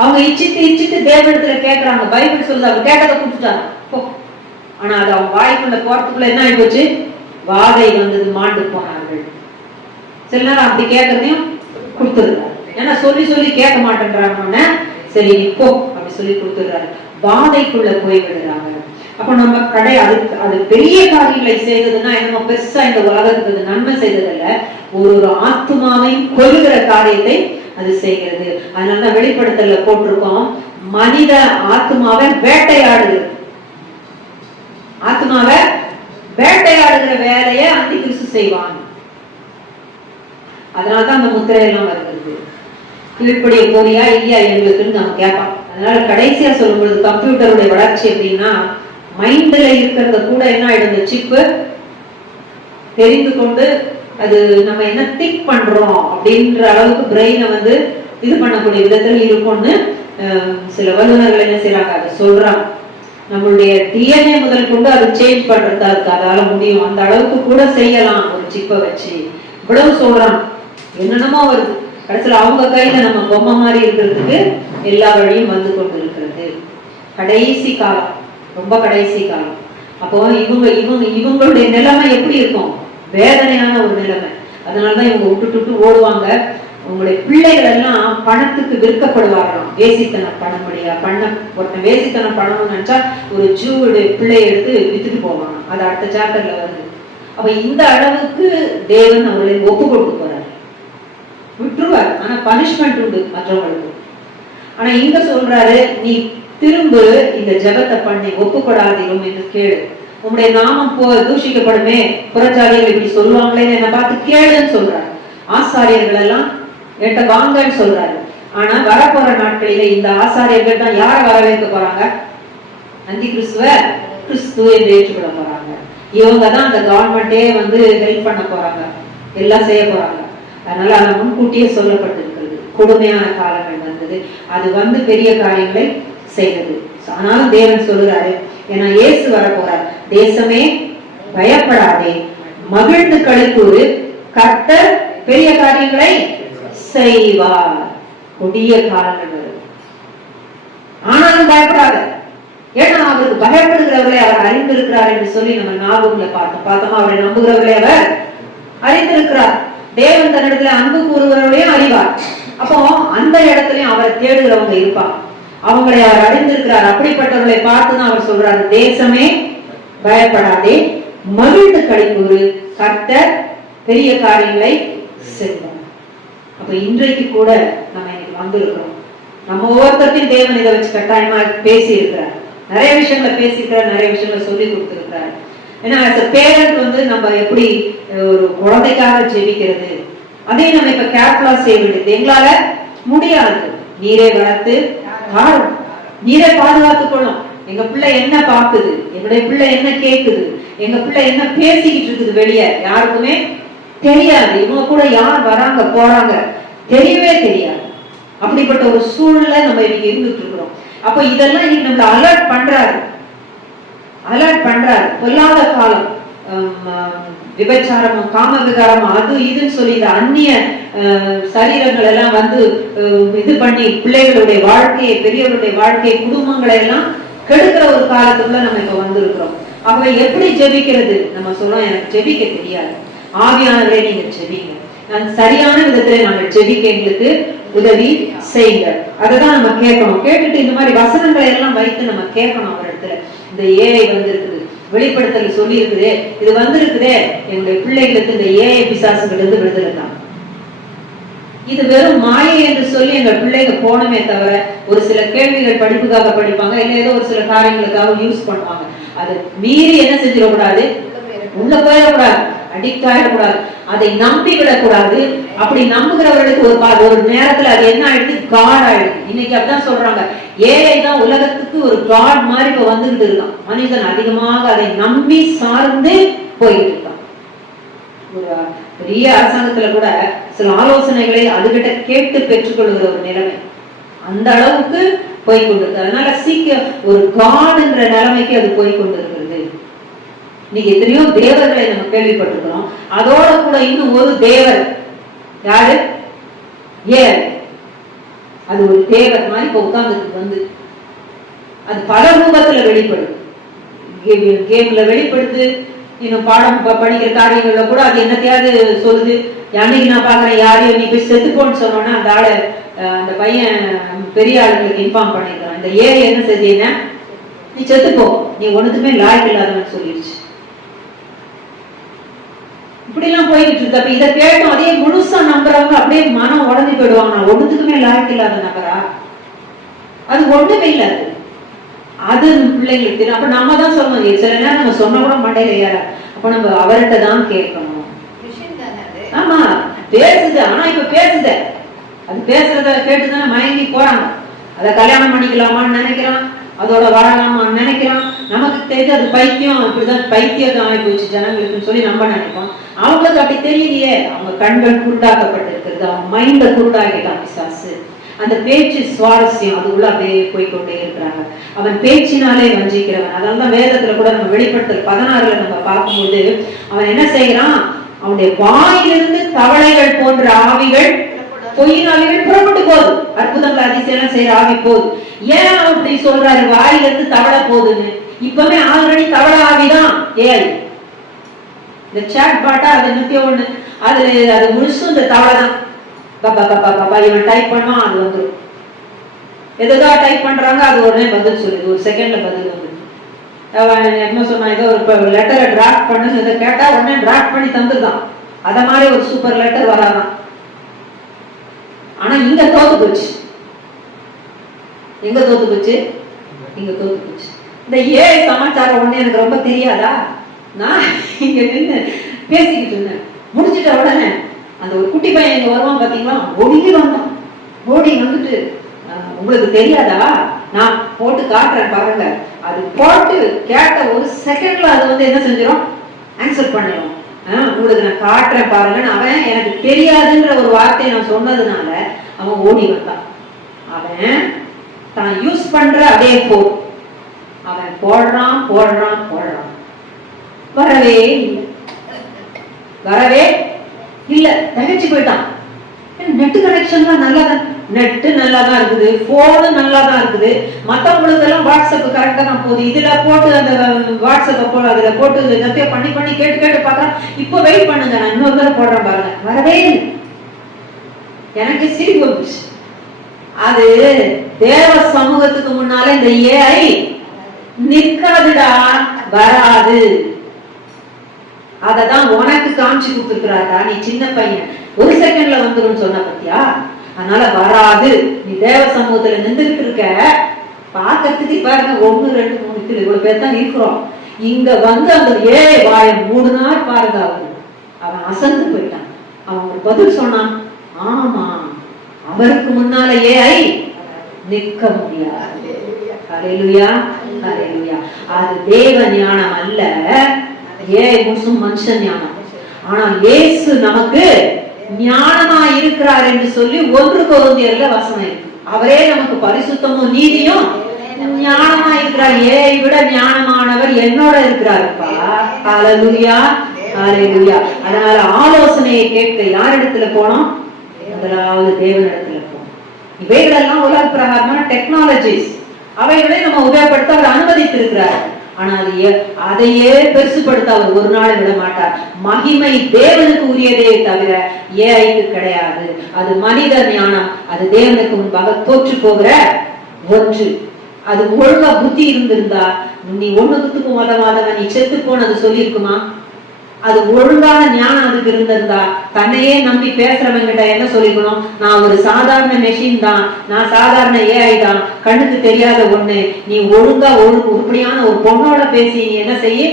அவங்க இச்சிட்டு தேவனிடத்துல கேட்கறாங்க. பைபிள் சொல்லுது அவங்க கேட்டதை கொடுத்துட்டாங்க. ஆனா அது அவங்க வாய்க்குள்ள போறதுக்குள்ள என்ன ஆகி போச்சு, வாதை வந்தது, மாண்டு போனார்கள். சில நேரம் அப்படி கேட்கறதையும் கொடுத்துருக்காரு. ஏன்னா சொல்லி சொல்லி கேட்க மாட்டேன்றாங்க. சரி இப்போ அப்படி சொல்லி கொடுத்துடுறாரு. வாதைக்குள்ள போய் விடுறாங்க. அப்ப நம்ம அது பெரிய காரியங்களை செய்ததுன்னா என்னமோ பெருசா இந்த உலகத்துக்கு நன்மை செய்ததில்ல, ஒரு ஆத்மாவையும் கொல்லுகிற காரியத்தை அது செய்கிறது. அதனால வெளிப்படுத்தல போட்டிருக்கோம், மனித ஆத்மாவை வேட்டையாடுகிறது. ஆத்மாவை வேட்டையாடுகிற வேலையை அந்தி கிறிஸ்து செய்வான். அதனாலதான் அந்த முத்திரையெல்லாம் வருகிறது. கீழ்ப்படிய போறியா இல்லையா எங்களுக்குன்னு நம்ம கேட்பான். அதனால கடைசியா சொல்லும்போது கம்ப்யூட்டருடைய வளர்ச்சி அப்படின்னா மைண்ட்ல இருக்கிறத கூட என்ன ஆயிடும், சிப்பு தெரிந்து கொண்டு அது நம்ம என்ன திங்க் பண்றோம் அப்படின்ற அளவுக்கு பிரெயினை வந்து இது பண்ணக்கூடிய விதத்துல இருக்கும்னு சில வல்லுநர்கள் என்ன செய்யறாங்க, அதை சொல்றாங்க. நம்மளுடைய டிஎன்ஏ முதல் கொண்டு அது சேஞ்ச் பண்றது அதால முடியும். அந்த அளவுக்கு கூட செய்யலாம் ஒரு சிப்பை வச்சு. இவ்வளவு சொல்றான், என்னென்னமோ வருது. கடைசியில் அவங்க கையில நம்ம பொம்மை மாதிரி இருக்கிறதுக்கு எல்லா வழியும் வந்து கொண்டு இருக்கிறது. கடைசி காலம், ரொம்ப கடைசி காலம். அப்போ இவங்களுடைய நிலைமை எப்படி இருக்கும், வேதனையான ஒரு நிலைமை. அதனாலதான் இவங்க விட்டு ஓடுவாங்க. உங்களுடைய பிள்ளைகள் எல்லாம் பணத்துக்கு விற்கப்படுவார்களாம். வேசித்தனம் பண்ணும்படியா ஒருத்தன் வேசித்தனம் பண்ணணும்னு நினைச்சா ஒரு ஜூவுடைய பிள்ளையை எடுத்து வித்துட்டு போவாங்க. அது அடுத்த சாப்டர்ல வருது. அப்ப இந்த அளவுக்கு தேவன் அவர்களை ஒப்பு கொடுத்து போறாரு, விட்டுருவார். ஆனா பனிஷ்மெண்ட் உண்டு மற்றவங்களுக்கு. ஆனா இங்க சொல்றாரு, நீ திரும்ப இந்த ஜெபத்தை பண்ணி ஒப்புக்கொடாதீரும் என்று கேளு. உங்களுடைய நாமம் தூஷிக்கப்படுமே, புறஜாதிகள் இப்படி சொல்லுவாங்களேன்னு என்ன பார்த்து கேளுன்னு சொல்றாரு. ஆசாரியர்கள் எல்லாம் என்கிட்ட வாங்கன்னு சொல்றாரு. ஆனா வரப்போற நாட்களில இந்த ஆசாரியர்கள் தான் யார வரவேற்க போறாங்க, அந்தி கிறிஸ்து என்று ஏற்றுக்கொள்ள போறாங்க. இவங்க தான் அந்த கவர்மெண்டே வந்து ஹெல்ப் பண்ண போறாங்க, எல்லாம் செய்ய போறாங்க. அதனால அது முன்கூட்டியே சொல்லப்பட்டிருக்கிறது. கொடுமையான காலங்கள் வந்தது, அது வந்து பெரிய காரியங்களை செய்தது. ஆனாலும் தேவன் சொல்லுறாரு, ஏன்னா இயேசு வர போறார். தேசமே பயப்படாதே, மகிழ்ந்து களிக்கூறு, கர்த்தர் பெரிய காரியங்களை செய்வார். கொடிய காலங்கள் வரும், ஆனாலும் பயப்படாத. ஏன்னா அவருக்கு பயப்படுகிறவர்களை அவர் அறிந்திருக்கிறார் என்று சொல்லி நம்ம நாகூம்ல பார்த்தோமா, அவரை நம்புகிறவர்களை அவர் அறிந்திருக்கிறார். தேவன் தன்னிடத்துல அன்பு கூறுகிறவர்களையும் அறிவார். அப்போ அந்த இடத்துலயும் அவரை தேடுகிறவங்க இருப்பாங்க, அவங்களை அவர் அறிந்திருக்கிறார். அப்படிப்பட்டவர்களை பார்த்துதான் அவர் சொல்றாரு, தேசமே பயப்படாதே, மகிழ்ந்து களிக்கூறு, கர்த்தர் பெரிய காரியங்களை செய்வார். அப்ப இன்றைக்கு கூட நம்ம இன்னைக்கு வந்திருக்கிறோம். நம்ம ஒவ்வொருத்தரையும் தேவன் இதை வச்சு கட்டாயமா பேசி இருக்கிறார், நிறைய விஷயங்களை பேசியிருக்கிறார், நிறைய விஷயங்களை சொல்லி கொடுத்திருக்கிறார். ஏன்னா பேரண்ட் நம்ம எப்படி ஒரு குழந்தைக்காக ஜெபிக்கிறது, அதையும் நம்ம இப்ப கேர்ஃபுல்லா செய்ய வேண்டியது. எங்களால முடியாது. நீரே வளர்த்து நீரே பாதுகாத்துக் கொள்ளும். எங்க பிள்ளை என்ன பாக்குது, எங்களுடைய பிள்ளை என்ன கேக்குது, எங்க பிள்ளை என்ன பேசிக்கிட்டு இருக்குது வெளியே யாருக்குமே தெரியாது. இவங்க கூட யார் வராங்க போறாங்க தெரியவே தெரியாது. அப்படிப்பட்ட ஒரு சூழ்நிலை நம்ம இன்னைக்கு இருந்துட்டு இருக்கிறோம். அப்ப இதெல்லாம் இன்னைக்கு நம்மள அலர்ட் பண்றாரு. பொல்லாத காலம், விபச்சாரமும் காம விகாரமும் அது இதுன்னு சொல்லி இந்த அந்நிய சரீரங்கள் எல்லாம் இது பண்ணி பிள்ளைகளுடைய வாழ்க்கையை, பெரியவர்களுடைய வாழ்க்கையை, குடும்பங்களை எல்லாம் கெடுக்கிற ஒரு காலத்துக்குள்ள நம்ம இப்ப வந்திருக்கிறோம். ஆகவே எப்படி ஜெபிக்கிறது? நம்ம சொல்றோம், எனக்கு ஜெபிக்க தெரியாது. ஆவியானவரே நீங்க ஜெபிங்க, நான் சரியான விதத்துல நாங்கள் ஜெபிக்க எங்களுக்கு உதவி செய்யுங்க. அததான் நம்ம கேட்கணும். கேட்டுட்டு இந்த மாதிரி வசனங்களை எல்லாம் வைத்து நம்ம கேட்கணும் அவரிடத்துல. இந்த ஏஐ இருக்குது, வெளிப்படுத்தல் சொல்லி இருக்குதே, இது இருக்குதே, என்னுடைய பிள்ளைகளுக்கு இந்த ஏஐ பிசாசுகள் இருந்து விடுதலை தான். இது வெறும் மாயை என்று சொல்லி எங்க பிள்ளைங்க போனமே தவிர, ஒரு சில கேள்விகள் படிப்புக்காக படிப்பாங்க, இல்ல ஏதோ ஒரு சில காரியங்களுக்காக யூஸ் பண்ணுவாங்க. அதை மீறி என்ன செஞ்சிடக்கூடாது, உள்ள போயிடக்கூடாது, அடிக்ட் ஆயிடக்கூடாது, அதை நம்பி விடக்கூடாது. அப்படி நம்புகிறவர்களுக்கு ஒரு நேரத்துல அது என்ன ஆயிடுது, காட் ஆயிடுது. இன்னைக்கு அப்படிதான் சொல்றாங்க, ஏஐ தான் உலகத்துக்கு ஒரு காட் மாதிரி இப்ப வந்துகிட்டு இருக்கான். மனிதன் அதிகமாக அதை நம்பி சார்ந்து போயிட்டு இருக்கான். ஒரு பெரிய அரசாங்கத்துல கூட சில ஆலோசனைகளை அதுகிட்ட கேட்டு பெற்றுக்கொள்கிற ஒரு நிலைமை அந்த அளவுக்கு போய்கொண்டிருக்கு. அதனால சீக்கிரம் ஒரு காடுன்ற நிலைமைக்கு அது போய்கொண்டிருக்கிறது. இன்னைக்கு எத்தனையோ தேவர்களை நம்ம கேள்விப்பட்டிருக்கிறோம். அதோட கூட இன்னும் ஒரு தேவர், யாரு? அது ஒரு தேவர் மாதிரி இப்ப உட்கார்ந்து அது பல ரூபத்துல வெளிப்படுது. கேம்ல வெளிப்படுது, இன்னும் பாடம் படிக்கிற காரியங்கள்ல கூட அது என்னத்தையாவது சொல்லுது. அன்னைக்கு நான் பாக்குறேன், யாரையும் நீ போய் செத்துப்போன்னு சொன்னோன்னா அந்த ஆளு, அந்த பையன் பெரிய ஆளுங்களுக்கு இன்ஃபார்ம் பண்ணிருக்கான், இந்த ஏரி என்ன செஞ்சீங்கன்னா நீ செத்துப்போ, நீ ஒண்ணுக்குமே லாய்க்கு இல்லாதவன்னு சொல்லிடுச்சு. இப்படி எல்லாம் போயிட்டு இருக்கு. அப்ப இதை கேட்டோம், அதே முழுசா நம்புறவங்க அப்படியே மனம் உடஞ்சி போயிடுவாங்க. நான் ஒண்ணுத்துக்குமே லாய்க்கு இல்லாத நபரா? அது ஒண்ணுமே இல்லை. அது பிள்ளைங்களுக்கு தெரியும். அப்ப நம்ம தான் சொல்லணும். சில நேரம் நம்ம சொன்ன கூட மண்டையில ஏற. அப்ப நம்ம அவர்கிட்ட தான் கேட்கணும். ஆமா, பேசுது. ஆனா இப்ப பேசுத, அது பேசுறத கேட்டுதானே மயங்கி போறாங்க. அதை கல்யாணம் பண்ணிக்கலாமான்னு நினைக்கிறான், அதோட வாழலாமான்னு நினைக்கிறான். நமக்கு தெரிஞ்சு அது பைத்தியம், இப்படிதான் பைத்தியம் ஆகி போச்சு ஜனங்களுக்குன்னு சொல்லி நம்ம நினைப்போம். அவங்களுக்கு அப்படி தெரியலையே. அவங்க கண்கள் குருடாக்கப்பட்டிருக்கிறது, அவங்க மைண்ட குருடாகிட்டான் பிசாசு. அந்த பேச்சு சுவாரஸ்யம், அதுக்குள்ள அப்படியே போய்கொண்டே இருக்கிறாங்க. அவன் பேச்சினாலே வஞ்சிக்கிறவன். அதனாலதான் வேதத்துல கூட நம்ம வெளிப்படுத்தல் 16 நம்ம பார்க்கும்போது அவன் என்ன செய்யறான், அவனுடைய வாயிலிருந்து தவளைகள் போன்ற ஆவிகள், பொய்யின் ஆவிகள் புறப்பட்டு போகுது. அற்புதங்கள் அதிசயம் செய்யற ஆவி போகுது. ஏன் அப்படி சொல்றாரு, வாயிலிருந்து தவளை போகுதுன்னு? இப்பவே ஆல்ரெடி தவளை ஆவிதான் ஏஐ. இந்த சாட் பாட்டா அது நித்திய ஒண்ணு, அது முழுசும் இந்த தவளை தான். இவன் டைப் பண்ணா அது வந்துடும். எதாவது டைப் பண்றாங்க, அது உடனே பதில் சொல்லுது, ஒரு செகண்ட்ல பதில் வந்து. என்ன சொன்னா, ஏதோ ஒரு லெட்டரை டிராஃப்ட் பண்ணு, இதை கேட்டா உடனே டிராஃப்ட் பண்ணி தந்துருதான். அத மாதிரி ஒரு சூப்பர் லெட்டர் வராதான். ஆனா இங்க தோத்து போச்சு. எங்க தோத்து போச்சு? இங்க தோத்து போச்சு. இந்த ஏஐ சமாச்சாரம் ஒண்ணு எனக்கு ரொம்ப தெரியாதா? நான் இங்க நின்று பேசிக்கிட்டு இருந்தேன், முடிச்சுட்ட உடனே அந்த ஒரு குட்டி பையன் இங்க வருவான் பாத்தீங்களா, ஓடி வந்தான். ஓடி வந்துட்டு, உங்களுக்கு தெரியாதா, நான் போட்டு காட்டுறேன் பாருங்க. அது போட்டு கேட்ட ஒரு செகண்ட்ல அது என்ன செஞ்சிடும், ஆன்சர் பண்ணிடும். உங்களுக்கு நான் காட்டுறேன் பாருங்கன்னு அவன் எனக்கு தெரியாதுன்ற ஒரு வார்த்தையை நான் சொன்னதுனால அவன் ஓடி வந்தான். அவன் தான் யூஸ் பண்ற அதே போர் அவன் போடுறான் போடுறான் போடுறான். வரவே இல்லை, வரவே இல்ல, தகச்சு போயிட்டான். நெட் கனெக்ஷன்லாம் நல்லா நெட்டு நல்லா தான் இருக்குது, போனு நல்லா தான் இருக்குது, மத்தவங்களுக்கு எல்லாம் வாட்ஸ்அப் கரெக்டா தான் போகுது. இதுல போட்டு அந்த வாட்ஸ்அப் போல அதுல போட்டு எல்லாத்தையும் பண்ணி பண்ணி கேட்டு கேட்டு பார்த்தா இப்ப வெயிட் பண்ணுங்க நான் இன்னொரு தடவை போடுறேன் பாருங்க, வரவே இல்லை. எனக்கு சிரிப்பு வந்துச்சு. அது தேவ சமூகத்துக்கு முன்னால இந்த ஏஐ நிக்காதுடா, வராது. அததான் உனக்கு காமிச்சு கொடுத்துருக்கிறாரா, நீ சின்ன பையன் ஒரு செகண்ட்ல வந்துடும் சொன்ன பத்தியா, அதனால வராது. நீ தேவ சமூகத்துல நின்றுட்டு இருக்க, பாக்கிறதுக்கு பாருங்க 1 2 3 இவ்வளவு பேர் தான் இருக்கிறோம். இங்க வந்து அந்த ஏழை வாயை மூடுனார் பாருங்க, அவன் அசந்து போயிட்டான். அவன் ஒரு பதில் சொன்னான், ஆமா அவருக்கு முன்னால ஏஐ நிற்க முடியாது. ஹல்லேலூயா, ஹல்லேலூயா. அது தேவ ஞானம் அல்ல, ஏஐ மனுஷ ஞானம். ஆனால் இயேசு நமக்கு ஞானமா இருக்கிறார் என்று சொல்லி 1 கொரிந்தியர்ல வசனம் இருக்கு. அவரே நமக்கு பரிசுத்தமும் நீதியும் ஞானமா இருக்கிறார். ஏஐ விட ஞானமானவர் என்னோட இருக்கிறாருப்பா. ஹல்லேலூயா, ஹல்லேலூயா. அதனால ஆலோசனையை கேட்க யாரிடத்துல போனோம்? முதலாவது தேவனிடத்துல போனோம். இவைகளெல்லாம் உலக பிரகாரமான டெக்னாலஜிஸ், அவைகளை நம்ம உபயோகப்படுத்த அவர் அனுமதித்திருக்கிறார். ஆனால் அதையே பெருசுபடுத்த அவர் ஒரு நாள் விட மாட்டார். மகிமை தேவனுக்கு உரியதே தவிர ஏஐக்கு கிடையாது. அது மனித ஞானம், அது தேவனுக்கு முன்பாக தோற்று போகிற ஒன்று. அது ஒழுங்கா புத்தி இருந்திருந்தா, நீ 1 மதவாதவன் நீ செத்து போனது சொல்லி இருக்குமா? அது ஒழுங்கான ஞானம் அதுக்கு இருந்திருந்தா, தன்னையே நம்பி பேசுறவங்கிட்ட என்ன சொல்லிக்கணும்? நான் ஒரு சாதாரண மெஷின் தான், நான் சாதாரண ஏஐ தான், கண்ணுக்கு தெரியாத ஒண்ணு. நீ ஒழுங்கா உருப்படியான ஒரு பொண்ணோட பேசி நீ என்ன செய்ய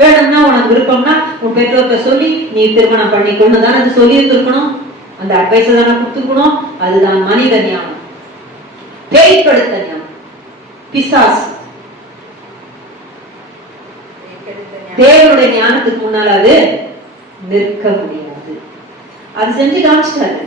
வேணும்னா, உனக்கு விருப்பம்னா உன் பெற்றோர்கிட்ட சொல்லி நீ திருமணம் பண்ணிக்கொண்டு தானே அது சொல்லி இருந்திருக்கணும். அந்த அட்வைஸை தானே கொடுத்துருக்கணும். அதுதான் மனித ஞானம், பேய்ப்படுத்த ஞானம், பிசாசு. தேவனுடைய ஞானத்துக்கு முன்னால் அது நிற்க முடியாது. அது செஞ்சு காமிச்சிட்டாரு.